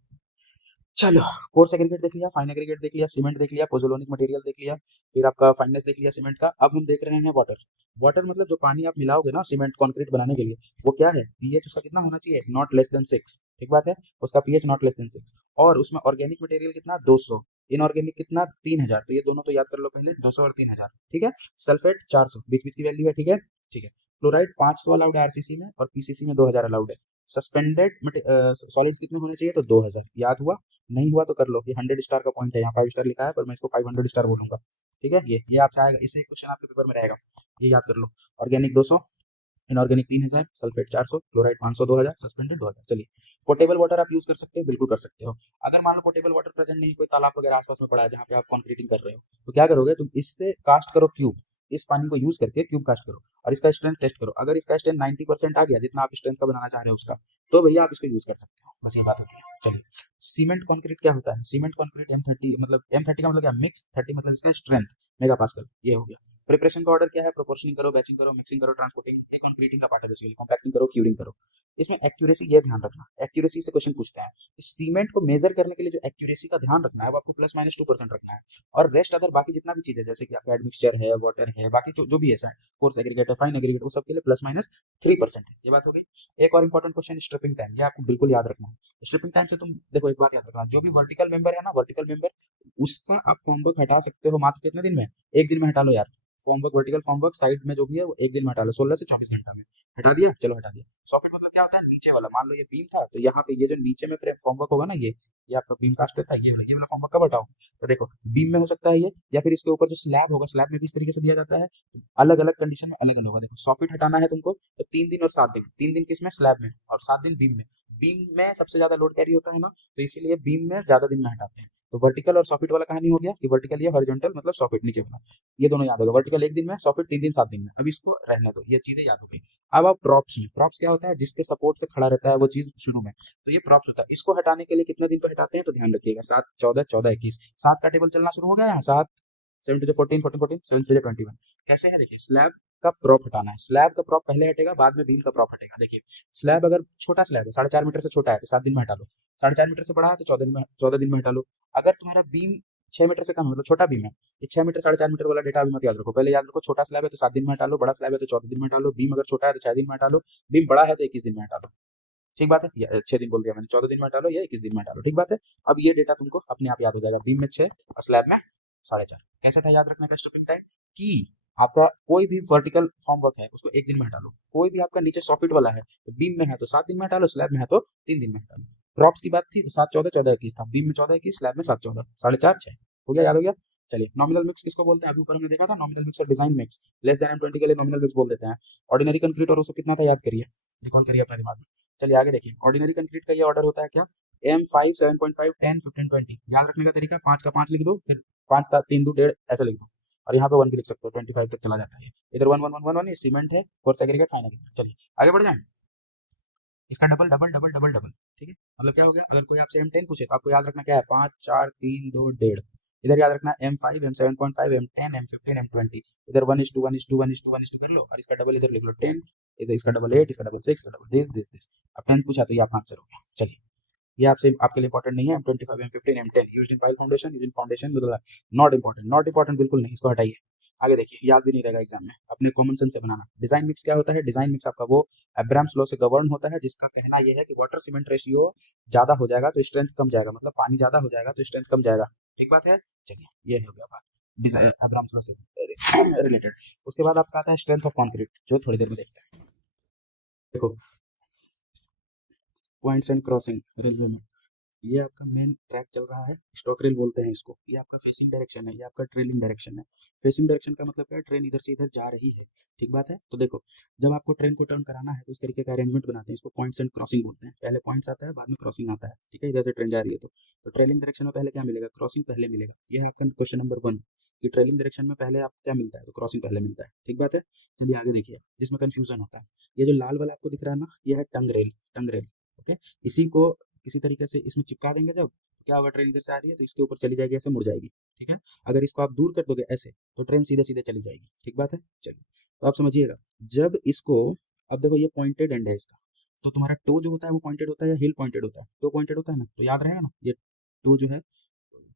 चलो कोर्स एग्रीगेट देख लिया, फाइन एग्रीगेट देख लिया, सीमेंट देख लिया, पोजोलोनिक मटेरियल देख लिया, फिर आपका फाइननेस देख लिया सीमेंट का। अब हम देख रहे हैं वाटर। वाटर मतलब जो पानी आप मिलाओगे ना सीमेंट कंक्रीट बनाने के लिए, वो क्या है, पीएच उसका कितना होना चाहिए, नॉट लेस देन 6, ठीक बात है, उसका पीएच नॉट लेस देन 6। और उसमें ऑर्गेनिक मटेरियल कितना, 200, इनऑर्गेनिक कितना, 3000, तो ये दोनों तो याद कर लो पहले, 200 और 3000, ठीक है। सल्फेट 400, बीच बीच की वैल्यू है, ठीक है, ठीक है। क्लोराइड 500 अलाउड है आरसीसी में, और पीसीसी में 2000 अलाउड है। सस्पेंडेड सॉलिड्स कितने होने चाहिए, तो 2000, याद हुआ, नहीं हुआ तो कर लो, ये 100 स्टार का पॉइंट है, यहाँ 5 स्टार लिखा है पर मैं इसको 500 स्टार बोलूंगा, ठीक है। ये आपसे आएगा, इससे क्वेश्चन आपके पेपर में रहेगा, ये याद कर लो। Organic 200, inorganic 3000, sulphate 400, chloride 500, 2000, suspended 2000। चलिए पोर्टेबल वाटर आप यूज कर सकते हो, बिल्कुल कर सकते हो। अगर मान लो पोर्टेबल वाटर प्रेजेंट नहीं, कोई तालाब वगैरह आसपास में पड़ा है जहाँ पे आप कंक्रीटिंग कर रहे हो, तो क्या करोगे तुम, इससे कास्ट करो क्यूब, इस पानी को यूज करके क्यूब कास्ट करो और इसका स्ट्रेंथ टेस्ट करो। अगर इसका स्ट्रेंथ 90% आ गया, जितना आप स्ट्रेंथ का बनाना चाह रहे हो उसका, तो भैया आप इसको यूज कर सकते हो, बस ये बात होती है। चलिए सीमेंट कंक्रीट क्या होता है, सीमेंट कंक्रीट M30, मतलब M30 का मतलब क्या, मिक्स, 30 मतलब इसका स्ट्रेंथ मेगा पास्कल, ये हो गया। प्रिपरेशन का ऑर्डर क्या है, प्रोपोर्शनिंग करो, बैचिंग करो, मिक्सिंग करो, ट्रांसपोर्टिंग, ये कंक्रीटिंग का पार्ट है बेसिकली, कॉम्पैक्टिंग करो, क्यूरिंग करो। इसमें एक्यूरेसी, ये ध्यान रखना, एक्यूरेसी से क्वेश्चन पूछता है, सीमेंट को मेजर करने के लिए जो एक्यूरेसी का ध्यान रखना है वो आपको ±2% रखना है, और रेस्ट अदर बाकी जितना भी चीज है, जैसे कि आपका एडमिक्सचर है, वाटर है, बाकी जो भी है, कोर्स एग्रीगेट है, फाइन एग्रीगेट, वो सब के लिए ±3% है, ये बात हो गई। एक और इंपॉर्टेंट क्वेश्चन, स्ट्रिपिंग टाइम, ये आपको बिल्कुल याद रखना है। स्ट्रिपिंग टाइम से तुम देखो, एक बात याद रखना, जो भी वर्टिकल मेंबर है ना, वर्टिकल मेंबर, उसका आप फॉर्मवर्क हटा सकते हो मात्र कितने दिन में, एक दिन में हटा लो यार। फॉर्मवर्क, वर्टिकल फॉर्मवर्क साइड में जो भी है वो एक दिन में हटा लो, 16 से 24 घंटा में हटा दिया, चलो हटा दिया। सॉफिट मतलब क्या होता है, नीचे वाला, मान लो ये बीम था, तो यहाँ पे ये जो नीचे में फ्रेम फॉर्मवर्क होगा ना, ये आपका बीम कास्ट था, ये वाला फॉर्मवर्क कब हटाओ, तो देखो बीम में हो सकता है ये, या फिर इसके ऊपर जो स्लैब होगा, स्लैब में भी इस तरीके से दिया जाता है, अलग अलग कंडीशन में अलग अलग होगा। देखो सॉफिट हटाना है तुमको तो 3 दिन और 7 दिन, 3 दिन किसमें, स्लैब में, और 7 दिन बीम में। बीम में सबसे ज्यादा लोड कैरी होता है ना, तो इसीलिए बीम में ज्यादा दिन में हटाते हैं। तो वर्टिकल और सॉफिट वाला कहानी हो गया कि वर्टिकल ये, हॉरिजॉन्टल मतलब सॉफिट नीचे वाला, ये दोनों याद होगा, वर्टिकल एक दिन में, सॉफिट 3 दिन 7 दिन में। अब इसको रहने दो, ये चीजें याद हो गई। अब आप प्रॉप्स में, प्रॉप्स क्या होता है, जिसके सपोर्ट से खड़ा रहता है वो चीज शुरू में, तो ये प्रॉप्स होता है। इसको हटाने के लिए कितने दिन पे हटाते हैं, तो ध्यान रखिएगा, 7, 14, 14, 21, 7 का टेबल चलना शुरू हो गया यहाँ, 7, 7 to 14, 14, 14, 7 to 21। कैसे है देखिए, स्लैब का प्रॉप हटाना है, स्लैब का प्रॉप पहले हटेगा, बाद में बीम का प्रॉप हटेगा। देखिए स्लैब अगर छोटा स्लैब है, 4.5 मीटर से छोटा है तो 7 दिन में हटा लो, 4.5 मीटर से बड़ा है तो 14 दिन में हटा लो। अगर तुम्हारा बीम 6 मीटर से कम है, मतलब छोटा बीम है, ये 6 मीटर 4.5 मीटर वाला डेटा अभी मत याद रखो, पहले याद रखो छोटा स्लैब है तो 7 दिन में हटा लो, बड़ा स्लैब है तो 14 दिन में हटा लो, बीम अगर छोटा है तो 6 दिन में हटा लो, बीम बड़ा है तो 21 दिन में हटा लो, ठीक बात है। 6 दिन बोल दिया मैंने, 14 दिन में हटा लो या 21 दिन में हटा लो, ठीक बात है। अब ये डेटा तुमको अपने आप याद हो जाएगा, बीम में 6 और स्लैब में 4.5। कैसा था याद रखने का स्ट्रिपिंग टाइम, कि आपका कोई भी वर्टिकल फॉर्म वर्क है उसको एक दिन में हटा लो, कोई भी आपका नीचे सॉफिट वाला है तो बीम में है तो 7 दिन में हटा लो, स्लैब में है तो 3 दिन में हटा लो। प्रॉप्स की बात थी तो 7 14 14 21 था, बीम में 14 21, स्लैब में 7 14, 4.5 6 हो गया, याद हो गया। चलिए नॉमिनल मिक्स किसको बोलते हैं, अभी ऊपर हमने देखा था नॉमिनल मिक्स और design mix, less than M20 के लिए नॉमिनल मिक्स बोल देते हैं। ऑर्डिनरी कंक्रीट और वो सब कितना था याद करिए, रिकॉल करिए अपने दिमाग में। चलिए आगे देखिए, ऑर्डिनरी कंक्रीट का ये ऑर्डर होता है क्या, M5 7.5 10 15 20। याद रखने का तरीका 5 का 5 लिख दो, फिर 5 का 3 2 1.5 ऐसे लिख दो, और यहाँ पे 1 भी लिख सकते हो, 25 तक चला जाता है। इधर 1 1 1 1 1 ये सीमेंट है, फोर्स एग्रीगेट फाइनल। चलिए आगे बढ़ जाएं, इसका double double double double double, ठीक है। मतलब क्या हो गया, अगर कोई आपसे M10 पूछे तो आपको याद रखना क्या है, 5 4 3 2 1.5। इधर याद रखना M5 M7.5 M10 M15 M20। इधर 1:1:1:1:1 कर लो, और इसका डबल इधर लिख लो 10, इधर इसका डबल 8, इसका डबल 6, इसका डबल दिस। अब 10 पूछा तो ये आपका आंसर हो गया। चलिए ये आपसे आपके लिए इंपॉर्टेंट नहीं है, M25 M15 M10 used in pile foundation, used in foundation, not important, not important बिल्कुल नहीं, इसको हटाइए। आगे देखिए, याद भी नहीं रहेगा एग्जाम में, अपने कॉमन सेंस से बनाना। डिजाइन मिक्स क्या होता है, डिजाइन मिक्स आपका वो अब्राम्स लॉ से गवर्न होता है, जिसका कहना यह है कि वाटर सीमेंट रेशियो ज्यादा हो जाएगा तो स्ट्रेंथ कम जाएगा, मतलब पानी ज्यादा हो जाएगा तो स्ट्रेंथ कम जाएगा, ठीक बात है। चलिए ये हो गया बात डिजाइन अब्राम्स लॉ से रिलेटेड। उसके बाद आपका आता है स्ट्रेंथ ऑफ कॉन्क्रीट, जो थोड़ी देर में देखते हैं। देखो पॉइंट्स एंड क्रॉसिंग रेलवे में, ये आपका मेन ट्रैक चल रहा है, स्टॉक रेल बोलते हैं इसको, ये आपका फेसिंग डायरेक्शन है, ये आपका ट्रेलिंग डायरेक्शन है। फेसिंग डायरेक्शन का मतलब क्या है, ट्रेन इधर से इधर जा रही है, ठीक बात है। तो देखो जब आपको ट्रेन को टर्न कराना है तो इस तरीके का अरेंजमेंट बनाते हैं, इसको पॉइंट्स एंड क्रॉसिंग बोलते हैं। पहले पॉइंट्स आता है, बाद में क्रॉसिंग आता है, ठीक है। इधर से ट्रेन जा रही है तो ट्रेलिंग डायरेक्शन में पहले क्या मिलेगा, क्रॉसिंग पहले मिलेगा। ये है आपका क्वेश्चन नंबर 1 कि ट्रेलिंग डायरेक्शन में पहले आपको क्या मिलता है, तो क्रॉसिंग पहले मिलता है, ठीक बात है। चलिए आगे देखिए, जिसमें कंफ्यूजन होता है, ये जो लाल वाला आपको दिख रहा है ना, ये है टंग रेल, टंग रेल, ओके। इसी को किसी तरीके से इसमें चिपका देंगे जब, तो क्या होगा, ट्रेन इधर से आ रही है तो इसके ऊपर चली जाएगी, ऐसे मुड़ जाएगी, ठीक है। अगर इसको आप दूर कर दोगे ऐसे तो ट्रेन सीधे सीधे चली जाएगी, ठीक बात है। चलिए तो आप समझिएगा, जब इसको, अब देखो ये पॉइंटेड एंड है इसका, तो तुम्हारा टो जो होता है वो पॉइंटेड होता है या हिल पॉइंटेड होता है, टो पॉइंटेड होता है ना, तो याद रहेगा ना, ये टो जो है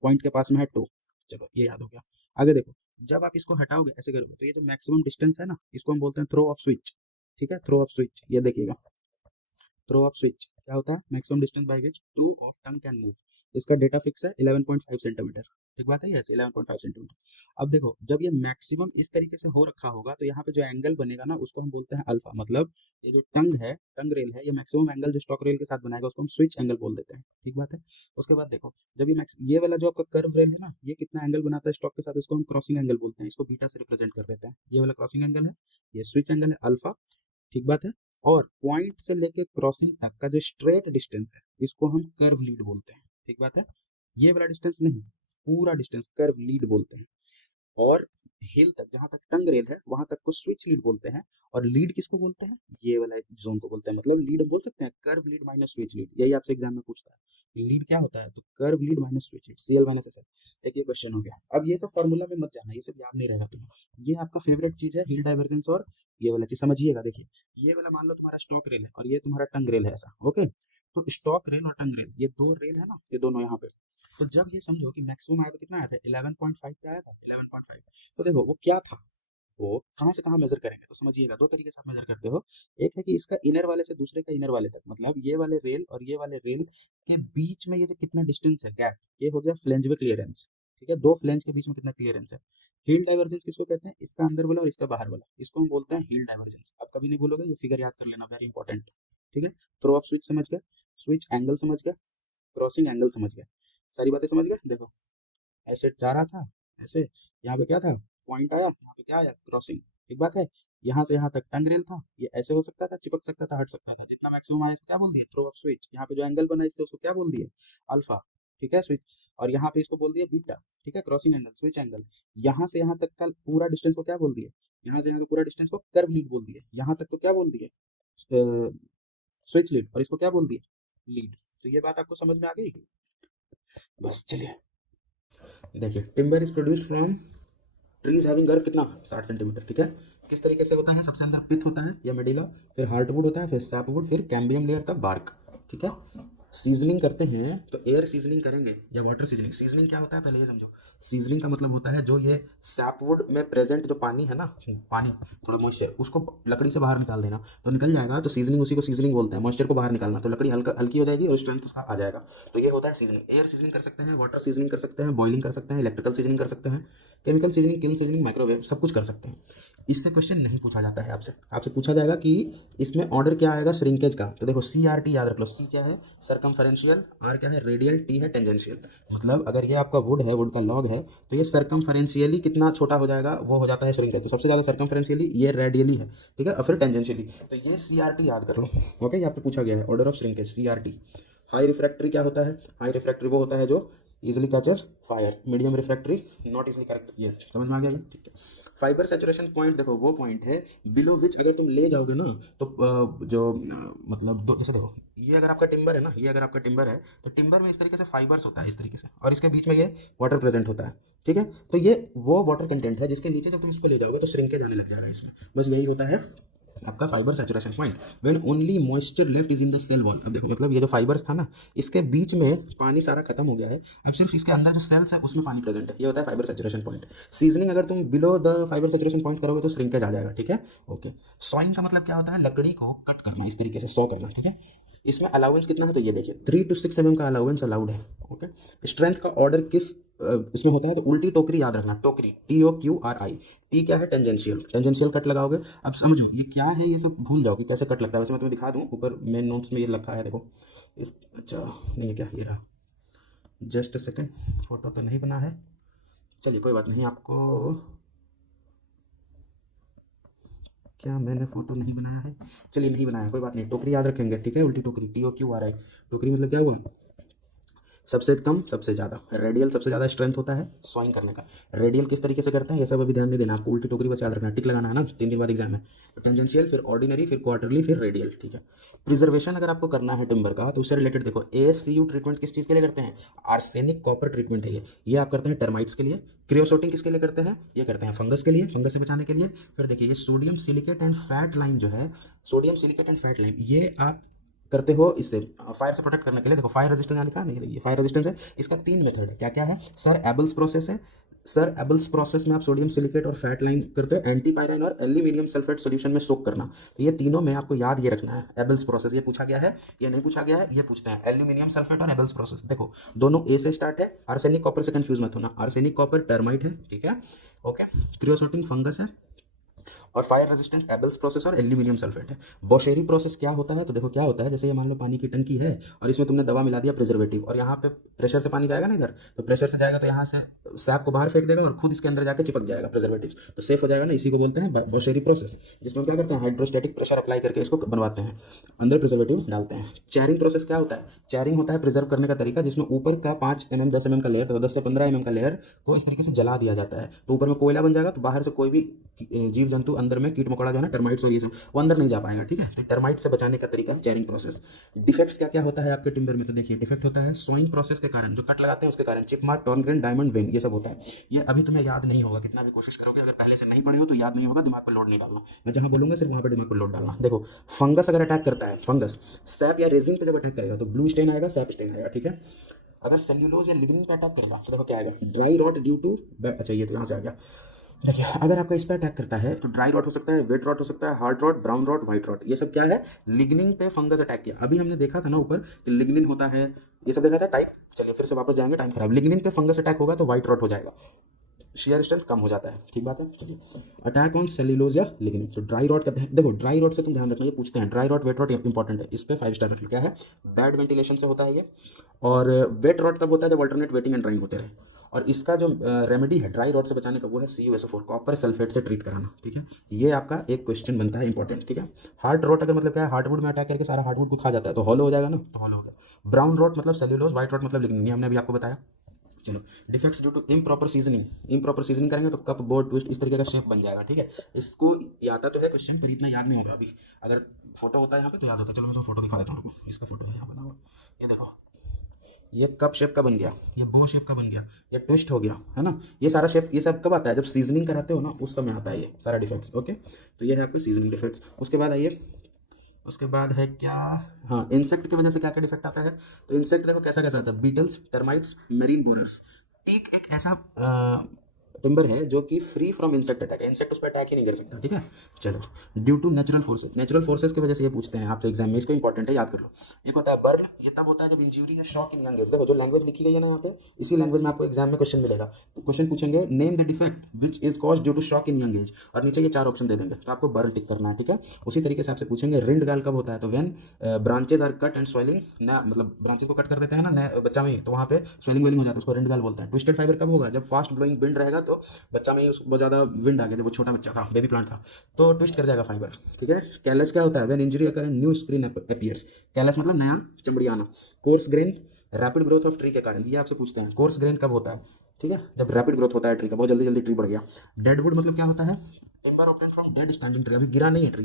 पॉइंट के पास में है टो। चलो ये याद हो गया। आगे देखो, जब आप इसको हटाओगे ऐसे करोगे तो ये जो मैक्सिमम डिस्टेंस है ना, इसको हम बोलते हैं थ्रो ऑफ स्विच, ठीक है, थ्रो ऑफ स्विच। ये देखिएगा, थ्रो ऑफ स्विच क्या होता है, maximum distance by which two of tongue can move. इसका डेटा फिक्स है 11.5 सेंटीमीटर, ठीक बात है, यस 11.5 सेंटीमीटर। अब देखो जब ये मैक्सिमम इस तरीके से हो रखा होगा तो यहाँ पे जो एंगल बनेगा ना उसको हम बोलते हैं अल्फा, मतलब ये जो टंग है, टंग रेल है, ये मैक्सिमम एंगल जो स्टॉक रेल के साथ बनाएगा उसको हम स्विच एंगल बोल देते हैं, ठीक बात है। उसके बाद देखो, जब ये वाला जो आपका कर्व रेल है ना, ये कितना एंगल बनाता है स्टॉक के साथ, इसको हम क्रॉसिंग एंगल बोलते हैं, इसको बीटा से रिप्रेजेंट कर देते हैं। ये वाला क्रॉसिंग एंगल है, ये स्विच एंगल है अल्फा, ठीक बात है। और पॉइंट से लेके क्रॉसिंग तक का जो स्ट्रेट डिस्टेंस है इसको हम कर्व लीड बोलते हैं, ठीक बात है। ये वाला डिस्टेंस नहीं, पूरा डिस्टेंस कर्व लीड बोलते हैं। और हिल तक, जहां तक टंग रेल है वहां तक को स्विच लीड बोलते हैं। और लीड किसको बोलते हैं, ये वाला जोन को बोलते हैं, मतलब लीड बोल सकते हैं, curve lead minus switch lead, यही आपसे एग्जाम में पूछता है लीड क्या होता है, तो curve lead minus switch lead, CL minus SL। एक ये क्वेश्चन हो गया। अब ये सब फॉर्मूला में मत जाना, ये सब याद नहीं रहेगा तुम्हें। ये आपका फेवरेट चीज है, हिल डाइवर्जेंस, और ये वाला चीज समझिएगा। देखिए ये वाला मान लो तुम्हारा स्टॉक रेल है और ये तुम्हारा टंग रेल है, ऐसा, ओके। तो स्टॉक रेल और टंग रेल, ये दो रेल है ना, ये दोनों यहाँ पे। तो जब ये समझो कि मैक्सिमम आया तो कितना आया था, 11.5 पे आया था, 11.5। तो देखो वो क्या था, वो कहाँ से कहाँ मेजर करेंगे, तो समझिएगा दो तरीके से आप मेजर करते हो। एक है कि इसका इनर वाले से दूसरे का इनर वाले तक, मतलब ये वाले रेल और ये वाले रेल के बीच में ये जो कितना डिस्टेंस है, गैप, ये हो गया फ्लेंज वे क्लियरेंस, ठीक है। दो फ्लेंज के बीच में कितना क्लियरेंस है। हील डाइवर्जेंस किसको कहते हैं, इसका अंदर वाला और इसका बाहर वाला, इसको हम बोलते हैं हील डाइवर्जेंस। आप कभी नहीं भूलोगे, ये फिगर याद कर लेना, वेरी इंपॉर्टेंट, ठीक है। थ्रो ऑफ स्विच समझ गए, स्विच एंगल समझ गए, क्रॉसिंग एंगल समझ गए, सारी बातें समझ गए। देखो ऐसे जा रहा था, ऐसे, यहाँ पे क्या था, पॉइंट आया, यहाँ पे क्या आया, क्रॉसिंग, एक बात है। यहाँ से यहाँ तक टंग रेल था, ये ऐसे हो सकता था, चिपक सकता था, हट सकता था, जितना मैक्सिमम आया इसको क्या बोल दिया, थ्रो ऑफ स्विच। यहाँ पे जो एंगल बना इससे उसको क्या बोल दिया, अल्फा, ठीक है, स्विच। और यहाँ पे इसको बोल दिया बीटा, ठीक है, क्रॉसिंग एंगल, स्विच एंगल। यहाँ से यहाँ तक का पूरा डिस्टेंस को क्या बोल दिया, यहाँ से यहाँ का पूरा डिस्टेंस को कर्व लीड बोल दिया। यहाँ तक को क्या बोल दिया, स्विच लीड, और इसको क्या बोल दिया, लीड। तो ये बात आपको समझ में आ गई, बस चलिए देखिए, timber is produced from trees having girth कितना, 60 सेंटीमीटर, ठीक है। किस तरीके से होता है, सबसे अंदर पिथ होता है या मेडिला, फिर हार्टवुड होता है, फिर सैपवुड, फिर कैम्बियम लेयर तक बार्क, ठीक है। सीजनिंग करते हैं तो एयर सीजनिंग करेंगे या वाटर सीजनिंग। सीजनिंग क्या होता है पहले ये समझो। सीजनिंग का मतलब होता है जो ये सैपवुड में प्रेजेंट जो पानी है ना, पानी थोड़ा मॉइस्चर, उसको लकड़ी से बाहर निकाल देना तो निकल जाएगा, तो सीजनिंग उसी को सीजनिंग बोलते हैं। मॉइस्चर को बाहर निकालना तो लकड़ी हल्का हल्की हो जाएगी और स्ट्रेंथ उसका आ जाएगा, तो ये होता है सीजनिंग। एयर सीजनिंग कर सकते हैं, वाटर सीजनिंग कर सकते हैं, बॉइलिंग कर सकते हैं, इलेक्ट्रिकल सीजनिंग कर सकते हैं, केमिकल सीजनिंग, किल सीजनिंग, माइक्रोवेव, सब कुछ कर सकते हैं। इससे क्वेश्चन नहीं पूछा जाता है आपसे। आपसे पूछा जाएगा कि इसमें ऑर्डर क्या आएगा श्रिंकेज का, तो देखो CRT याद रख लो। C क्या है सरकमफरेंशियल, R क्या है रेडियल, T है टेंजेंशियल। मतलब अगर ये आपका वुड है, वुड का लॉग है, तो ये सरकमफरेंशियली कितना छोटा हो जाएगा, वो हो जाता है श्रिंकेज। तो सबसे ज़्यादा सरकमफरेंशियली, ये रेडियली है, ठीक है, और फिर टेंजेंशियली। तो ये CRT याद कर लो। ओके, यहाँ पे पूछा गया है order of shrinkage CRT। High refractory क्या होता है? हाई रिफ्रैक्टरी वो होता है जो easily catches fire. Medium refractory not easily correct. ये समझ में आ गया ये, ठीक है। फाइबर सेचुरेशन पॉइंट देखो वो पॉइंट है बिलो विच अगर तुम ले जाओगे ना तो मतलब जैसे देखो ये अगर आपका टिम्बर है ना, ये अगर आपका टिम्बर है तो टिम्बर में इस तरीके से फाइबर्स होता है इस तरीके से, और इसके बीच में ये वाटर प्रेजेंट होता है, ठीक है। तो ये वो वाटर कंटेंट है जिसके नीचे जब तुम इसको ले जाओगे तो श्रिंकेज आने लग जाएगा इसमें। बस यही होता है आपका fibre saturation point. When only moisture left is in the cell wall. अब देखो मतलब ये जो फाइबर्स था ना, इसके बीच में पानी सारा खत्म हो गया है, अब सिर्फ इसके अंदर जो सेल्स है उसमें पानी प्रेजेंट है, ये होता है फाइबर सैचुरेशन पॉइंट। सीजनिंग अगर तुम below the fibre saturation point करोगे तो श्रिंकेज आ जाएगा, ठीक है। ओके, सॉइंग का मतलब क्या होता है? लकड़ी को कट करना, इस तरीके से सॉ करना, ठीक है। इसमें अलाउंस कितना है तो ये देखिए 3 to 6 mm का अलाउंस अलाउड है। ओके, स्ट्रेंथ का ऑर्डर किस इसमें होता है तो उल्टी टोकरी याद रखना, टोकरी TOQRI। टी क्या है? टेंजेंशियल, टेंजेंशियल कट लगाओगे। अब समझो ये क्या है, ये सब भूल जाओ कि कैसे कट लगता है। वैसे मैं तुम्हें दिखा दूं, ऊपर मेन नोट्स में ये लिखा है देखो इस, अच्छा नहीं है क्या, ये रहा, जस्ट सेकेंड, फोटो तो नहीं बना है, चलिए कोई बात नहीं। आपको क्या मैंने फोटो नहीं बनाया है, चलिए नहीं बनाया कोई बात नहीं, टोकरी याद रखेंगे, ठीक है। उल्टी टोकरी TOQRI। टोकरी मतलब क्या हुआ? सबसे कम सबसे ज़्यादा। रेडियल सबसे ज़्यादा स्ट्रेंथ होता है स्वाइंग करने का। रेडियल किस तरीके से करता है ये सब अभी ध्यान नहीं देना आपको, उल्टी टोकरी बस याद रखना, टिक लगाना है ना, 3 दिन बाद एग्जाम है। तो टेंजेंशियल, फिर ऑर्डिनरी, फिर क्वार्टरली, फिर रेडियल, ठीक है। प्रिजर्वेशन अगर आपको करना है टिम्बर का तो उससे रिलेटेड देखो ASCU ट्रीटमेंट किस चीज़ के लिए करते हैं? आर्सेनिक कॉपर ट्रीटमेंट है ये आप करते हैं टर्माइट्स के लिए। क्रियोसोटिंग किसके लिए करते हैं? ये करते हैं फंगस के लिए, फंगस से बचाने के लिए। फिर देखिए ये sodium silicate and fat lime जो है, sodium silicate and fat lime, ये आप करते हो इससे फायर से प्रोटेक्ट करने के लिए। देखो फायर रेजिस्टेंस यहाँ लिखा नहीं है, ये फायर रेजिस्टेंस है। इसका 3 मेथड है, क्या क्या है सर? एबल्स प्रोसेस है सर। एबल्स प्रोसेस में आप सोडियम सिलिकेट और फैट लाइन करते हो, एंटीपायराइन और एल्यूमिनियम सल्फेट सॉल्यूशन में सोक करना। तो ये तीनों में आपको याद ये रखना है। एबल्स प्रोसेस ये पूछा गया है, ये नहीं पूछा गया है, ये पूछते हैं एल्यूमिनियम सल्फेट और एबल्स प्रोसेस। देखो दोनों ए से स्टार्ट है, आर्सेनिक कॉपर से कंफ्यूज मत होना, आर्सेनिक कॉपर टर्माइट है, ठीक है। ओके, क्रियोसोटिंग फंगस है, और फायर रेजिस्टेंस एबल्स प्रोसेस और एल्यूमिनियम सल्फेट है। बोशेरी प्रोसेस क्या होता है तो देखो क्या होता है, जैसे ये मान लो पानी की टंकी है और इसमें तुमने दवा मिला दिया प्रिजर्वेटिव, और यहाँ पे प्रेशर से पानी जाएगा ना इधर, तो प्रेशर से जाएगा तो यहाँ से सैप को बाहर फेंक देगा और खुद इसके अंदर जाकर चिपक जाएगा प्रिजर्वेटिव, तो सेफ हो जाएगा ना। इसी को बोलते हैं बोशेरी प्रोसेस, जिसमें क्या करते हैं हाइड्रोस्टैटिक प्रेशर अप्लाई करके इसको बनवाते हैं, अंदर प्रिजर्वेटिव डालते हैं। चैरिंग प्रोसेस क्या होता है? चैरिंग होता है प्रिजर्व करने का तरीका, जिसमें ऊपर का 5 mm 10 mm का लेयर, तो 10 से 15 mm का लेयर को इस तरीके से जला दिया जाता है, तो ऊपर में कोयला बन जाएगा, तो बाहर से कोई भी जीव जंतु अंदर में कीट मकोड़ा जो है ना, टर्माइट्स और ये सब, वो अंदर नहीं जा पाएगा, ठीक है। तो टर्माइट से बचाने का तरीका है चैरिंग प्रोसेस। डिफेक्ट्स क्या क्या होता है आपके टिम्बर में तो देखिए, डिफेक्ट होता है सोइंग प्रोसेस के कारण, जो कट लगाते हैं उसके कारण, chip mark, torn grain, diamond when, ये सब होता है। ये अभी तुम्हें याद नहीं होगा, कितना भी कोशिश करोगे, अगर पहले से नहीं पढ़े हो तो याद नहीं होगा, दिमाग पर लोड नहीं डालना, मैं जहां बोलूंगा सिर्फ वहां पर दिमाग पर लोड डालना। देखो फंगस अगर अटैक करता है, फंगस सैप या रेजिन पे जब अटैक करेगा तो ब्लू स्टेन आएगा, सैप स्टेन आएगा, ठीक है। अगर सेल्यूलोज या लिग्निन पे अटैक करेगा तो देखो क्या आएगा, ड्राई रॉट ड्यू टू, अच्छा ये तो यहाँ से आ गया। देखिए अगर आपका इस पर अटैक करता है तो ड्राई रॉट हो सकता है, वेट रॉट हो सकता है, hard rot, brown rot, white rot, ये सब क्या है? लिग्निन पे फंगस अटैक किया। अभी हमने देखा था ना ऊपर कि लिग्निन होता है, ये सब देखा था टाइप। चलिए फिर से वापस जाएंगे, टाइम खराब। लिग्निन पे फंगस अटैक होगा तो व्हाइट रॉट हो जाएगा, शेयर स्ट्रेंथ कम हो जाता है, ठीक बात है। चलिए अटैक ऑन सेल्यूलोज या लिग्निन, तो ड्राई रॉट करते हैं। देखो ड्राई रॉट से तुम ध्यान रखना, ये पूछते हैं dry rot wet rot important है, इस पे 5 स्टार रखिए। क्या है? बैड वेंटिलेशन से होता है ये। और वेट रॉट तब होता है जब अल्टरनेट वेटिंग एंड ड्राइंग होते रहे। और इसका जो रेमेडी है ड्राई रॉट से बचाने का वो है CuSO4 कॉपर सल्फेट से ट्रीट कराना, ठीक है। ये आपका एक क्वेश्चन बनता है इंपॉर्टेंट, ठीक है। हार्ड रॉट अगर मतलब क्या है, हार्डवुड में अटैक करके सारा हार्डवुड को खा जाता है तो हॉलो हो जाएगा ना, तो हॉलो हो गया। ब्राउन रॉट मतलब सेल्यूलोज, व्हाइट रॉट मतलब लिग्निन, हमने अभी आपको बताया। चलो defects due to improper seasoning, improper seasoning करेंगे तो कप, बोर्ड, ट्विस्ट, इस तरीके का शेप बन जाएगा, ठीक है। इसको आता तो है क्वेश्चन पर इतना याद नहीं होगा अभी, अगर फोटो होता है यहाँ पे तो याद होता है। चलो मैं तो फोटो दिखा देता हूँ, इसका फोटो है यहाँ बना हुआ, ये देखो ये कप शेप का बन गया, ये बो शेप का बन गया, ये ट्विस्ट हो गया, है ना। ये सारा शेप, ये सब कब आता है? जब सीजनिंग कराते हो ना, उस समय आता है ये सारा डिफेक्ट्स। ओके, तो ये है आपके सीजनिंग डिफेक्ट्स। उसके बाद आइए उसके बाद है क्या, हाँ इंसेक्ट की वजह से क्या क्या डिफेक्ट आता है। तो इंसेक्ट देखो कैसा कैसा आता है, beetles, termites, marine borers. Teak एक ऐसा टिम्बर है जो कि फ्री फ्रॉम इंसेक्ट अटैक है, इंसेक्ट उस पर अटैक ही नहीं कर सकता, ठीक है। चलो, due to natural forces, natural forces की वजह से ये पूछते हैं आपसे एग्जाम में, इसको इंपॉर्टेंट है, याद कर लो। एक होता है बर्न, ये तब होता है जब इंजरी है शॉक इन यंग एज। देखो जो लैंग्वेज लिखी गई है ना यहाँ पे, इसी लैंग्वेज में आपको एग्जाम में क्वेश्चन मिलेगा। क्वेश्चन पूछेंगे name the defect which is cause due to shock in young age, और नीचे ये 4 ऑप्शन दे देंगे, तो आपको बर्न टिक करना है, ठीक है। उसी तरीके से आपसे पूछेंगे रिंड गाल कब होता है, तो when branches are cut and swelling, ना मतलब ब्रांचेज को कट कर देते हैं ना नए बच्चा में ही, तो वहाँ पे स्वेलिंग वेलिंग हो जाता है, उसको रिंड गाल बोलते हैं। ट्विस्टेड फाइबर कब होगा, जब फास्ट ब्लोइंग विंड रहेगा, तो बच्चा में ही उसको बहुत ज़्यादा विंड आ गया, जब वो छोटा बच्चा था, बेबी प्लांट था, तो ट्विस्ट कर जाएगा फाइबर, ठीक है। कैलस क्या होता है, when injury occur new screen appears, callus मतलब नया चमड़ी आना। Coarse grain, rapid growth of tree के कारण, ये आपसे पूछते हैं कोर्स ग्रेन कब होता है, ठीक है, जब रैपिड ग्रोथ होता है ट्री का, बहुत जल्दी जल्दी ट्री बढ़ गया। डेड वुड मतलब क्या होता है, timber obtain from dead standing tree, अभी गिरा नहीं है ट्री,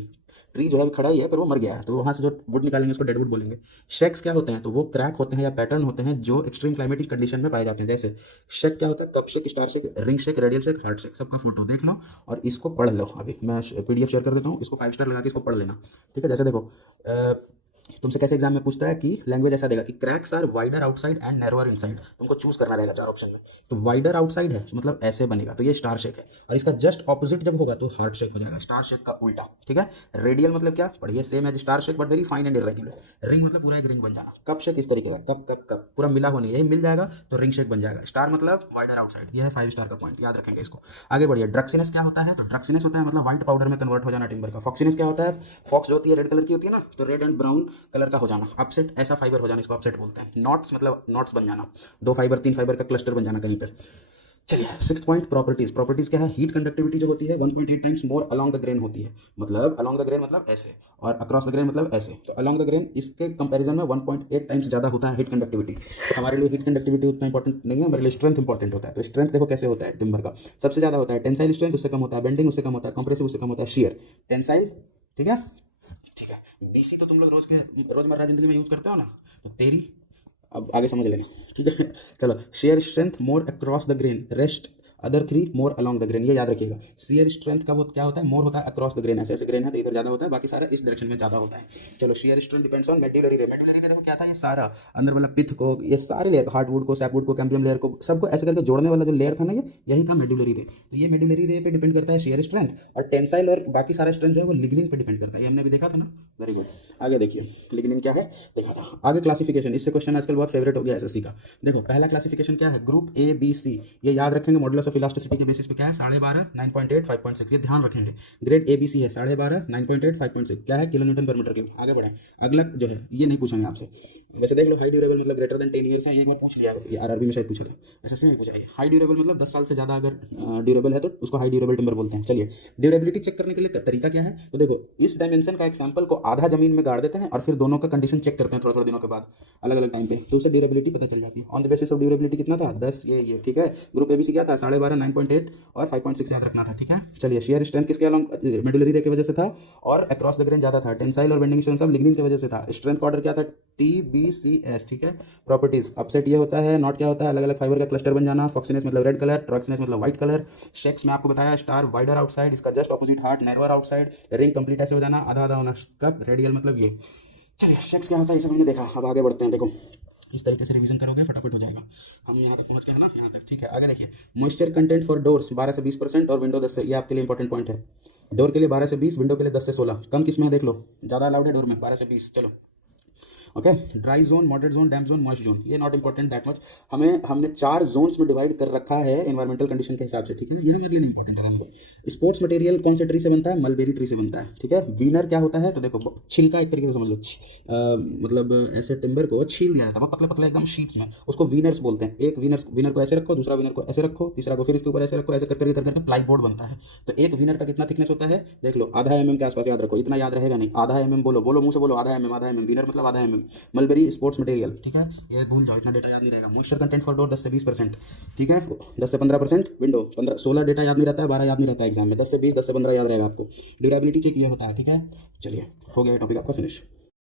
ट्री जो है अभी खड़ा ही है पर वो मर गया है, तो वहाँ से जो वुड निकालेंगे उसको डेड वुड बोलेंगे। शेक्स क्या होते हैं, तो वो क्रैक होते हैं या पैटर्न होते हैं जो एक्सट्रीम क्लाइमेटिक कंडीशन में पाए जाते हैं। जैसे शेक क्या होता है, cup shake, star shake, ring shake, radial shake, heart shake, सबका फोटो देख लो और इसको पढ़ लो। अभी मैं PDF शेयर कर देता हूँ, इसको 5 स्टार लगा के इसको पढ़ लेना, ठीक है। जैसे देखो तुमसे कैसे एग्जाम में पूछता है कि लैंग्वेज ऐसा देगा कि cracks are wider outside and narrower inside, तुमको चूज करना रहेगा 4 ऑप्शन में। तो वाइडर आउटसाइड है मतलब ऐसे बनेगा, तो ये स्टार शेक है, और इसका जस्ट ऑपोजिट जब होगा तो हार्ट शेक हो जाएगा, स्टार शेक का उल्टा, ठीक है। रेडियल मतलब क्या, पढ़िए same as star shake but very fine and irregular. Ring मतलब पूरा एक रिंग बन जाना। कप शेक इस तरीके का, कप कप कप पूरा मिला होने, यही मिल जाएगा तो रिंग शेक बन जाएगा। स्टार मतलब वाइडर आउटसाइड, ये है 5 स्टार का पॉइंट, याद रखेंगे इसको। आगे बढ़िए, ड्रक्सिनेस क्या होता है, तो ड्रक्सिनेस होता है मतलब व्हाइट पाउडर में कन्वर्ट हो जाना टिम्बर का। फॉक्सिनेस क्या होता है, फॉक्स जो होती है रेड कलर की होती है ना, तो रेड एंड ब्राउन कलर का हो जाना। अपसेट ऐसा फाइबर हो जाना, इसको अपसेट बोलते हैं। नॉट्स मतलब नॉट्स बन जाना, 2 फाइबर 3 फाइबर का क्लस्टर बन जाना कहीं पर। चलिए 6th पॉइंट, प्रॉपर्टीज। प्रॉपर्टीज क्या है, हीट कंडक्टिविटी जो होती है 1.8 times more along the grain होती है, मतलब अलोंग द ग्रेन मतलब ऐसे, और अक्रॉस द ग्रेन मतलब ऐसे, तो अलोंग द ग्रेन इसके कंपैरिजन में 1.8 टाइम्स ज़्यादा होता है हीट कंडक्टिविटी। हमारे लिए हीट कंडक्टिविटी उतना इंपॉर्टेंट नहीं है, हमारे लिए स्ट्रेंथ इंपॉर्टेंट होता है। तो स्ट्रेंथ देखो कैसे होता है टिम्बर का, सबसे ज़्यादा होता है टेंसाइल स्ट्रेंथ, उससे कम होता है बेंडिंग, उससे कम होता है कंप्रेसिव, उससे कम होता है शियर। टेंसाइल, ठीक है ठीक है। BC तो तुम लोग रोजमर्रा जिंदगी में यूज करते हो ना, तो तेरी अब आगे समझ लेना, ठीक है। चलो, shear strength more across the grain, rest other 3 more along the grain, ये याद रखिएगा। शेयर स्ट्रेंथ का वो क्या होता है, मोर होता है अक्रॉस द ग्रेन, ऐसे ऐसे ग्रेन है तो इधर ज्यादा होता है, बाकी सारा इस डायरेक्शन में ज्यादा होता है। चलो, shear strength depends on medullary रे। मेडुलरी रे देखो क्या था, ये सारा अंदर वाला पिथ को, ये सारे लेयर, हार्डवुड को, सैपवुड को, कैम्बियम लेयर को, सबको ऐसे करके जोड़ने वाला जो लेयर था ना, ये यही था मेडुलरी रे। तो ये मेडुलरी रे पे डिपेंड करता है शेयर स्ट्रेंथ, और टेंसाइल और बाकी सारा स्ट्रेंथ जो है वो लिग्निन पे डिपेंड करता है, ये हमने भी देखा था ना। वेरी गुड, आगे देखिए लिग्निन क्या है देखा था। आगे क्लासिफिकेशन, इससे क्वेश्चन आजकल बहुत फेवरेट हो गया SSC का। देखो पहला क्लासिफिकेशन क्या है, ग्रुप A B C, ये याद रखेंगे, मॉडुलस ऑफ इलास्टिसिटी के बेसिस पे क्या है, 12.5, 9.8, 5.6, ये ध्यान रखेंगे। ग्रेड ABC है 12.5, 9.8, 5.6, क्या है, किलो न्यूटन पर मीटर क्यूब। आगे बढ़े, अगला जो है ये नहीं पूछेंगे आपसे, वैसे देख लो, हाई ड्यूरेबल मतलब ग्रेटर देन 10 ईयर्स है, एक बार पूछ लिया, ये RRB में शायद पूछा था, SSC में पूछा है। हाई ड्यूरेबल मतलब 10 साल से ज़्यादा अगर ड्यूरेबल है तो उसको हाई ड्यूरेबल टिम्बर बोलते हैं। चलिए, ड्यूरेबिलिटी चेक करने के लिए तरीका क्या है, तो देखो इस डायमेंशन का एक सैंपल को आधा जमीन में गाड़ देते हैं और फिर दोनों का कंडीशन चेक करते हैं थोड़ा थोड़ा दिनों के बाद अलग अलग टाइम पे, तो उससे ड्यूरेबिलिटी पता चल जाती है। On the basis of durability कितना था, 10, ये ठीक है। ग्रुप ABC क्या था, 12.5, 9.8 और 5.6 याद रखना था, ठीक है। चलिए, शेयर स्ट्रेंथ किसके अलॉन्ग, मेडुलरी रे की वजह से था, और अक्रॉस द ग्रेन ज़्यादा था। टेंसाइल और बेंडिंग स्ट्रेंथ सब लिग्निन की वजह से था। स्ट्रेंथ का ऑर्डर क्या था, TBCS, ठीक है। प्रॉपर्टीज, अपसेट ये होता है, नॉट क्या होता है, अलग अलग फाइबर का क्लस्टर बन जाना। फॉक्सिनेस मतलब रेड कलर, ट्रॉक्सिनेस मतलब व्हाइट कलर। शेक्स में आपको बताया, स्टार वाइडर आउटसाइड, इसका just opposite heart narrower outside. Ring complete ऐसे हो जाना, आधा आधा होना। कप रेडियल मतलब ये। चलिए, शेक्स क्या होता है ये सब हमने देखा, अब आगे बढ़ते हैं। देखो इस तरीके से रिवीजन करोगे फटाफट हो जाएगा। हम यहाँ तक पहुँच गए हैं ना, यहाँ तक, ठीक है। आगे देखिए, मॉइस्चर कंटेंट फॉर डोर्स 12 से 20% और विंडो 10 से, ये आपके लिए इंपॉर्टेंट पॉइंट है। डोर के लिए 12 से 20, विंडो के लिए 10 से 16। कम किस में है देख लो, ज़्यादा अलाउड है डोर में 12 से 20। चलो, okay. Dry zone, moderate zone, damp zone, moist zone, ये नॉट इंपॉर्टेंट दैट मच। हमने 4 जोन्स में डिवाइड कर रखा है एनवायरमेंटल कंडीशन के हिसाब से, ठीक है। ये हमारे लिए नहीं इंपॉर्टेंट है हमको। स्पोर्ट्स मटेरियल कौन से ट्री से बनता है, मलबेरी ट्री से बनता है, ठीक है। वीनर क्या होता है, तो देखो छिलका एक तरीके से समझ लो, मतलब ऐसे टिम्बर को छील दिया जाता है पतला पतला एकदम शीट्स में, उसको वीनर्स बोलते हैं। एक वीनर को ऐसे रखो, दूसरा वीनर को ऐसे रखो, तीसरा को फिर इसके ऊपर ऐसे रखो, ऐसे करके करके प्लाई बोर्ड बनता है। तो एक वीनर का कितना थिकनेस होता है देख लो, आधा mm के आसपास, याद रखो, इतना याद रहेगा नहीं, आधा mm बोलो, बोलो मुंह से बोलो, आधा mm, वीनर मतलब आधा mm। मलबेरी स्पोर्ट्स मटेरियल, ठीक है, ये भूल जाओ, इतना डेटा याद नहीं रहेगा। मॉइस्चर कंटेंट फॉर डोर 10 से 20%, ठीक है। 10 से 15%, विंडो 15, 16 डेटा याद नहीं रहता है, 12 याद नहीं रहता है एग्जाम में, 10 से 20, 10 से 15 याद रहेगा आपको। ड्यूरेबिलिटी चेक ये होता है, ठीक है। चलिए, हो गया टॉपिक आपका फिनिश।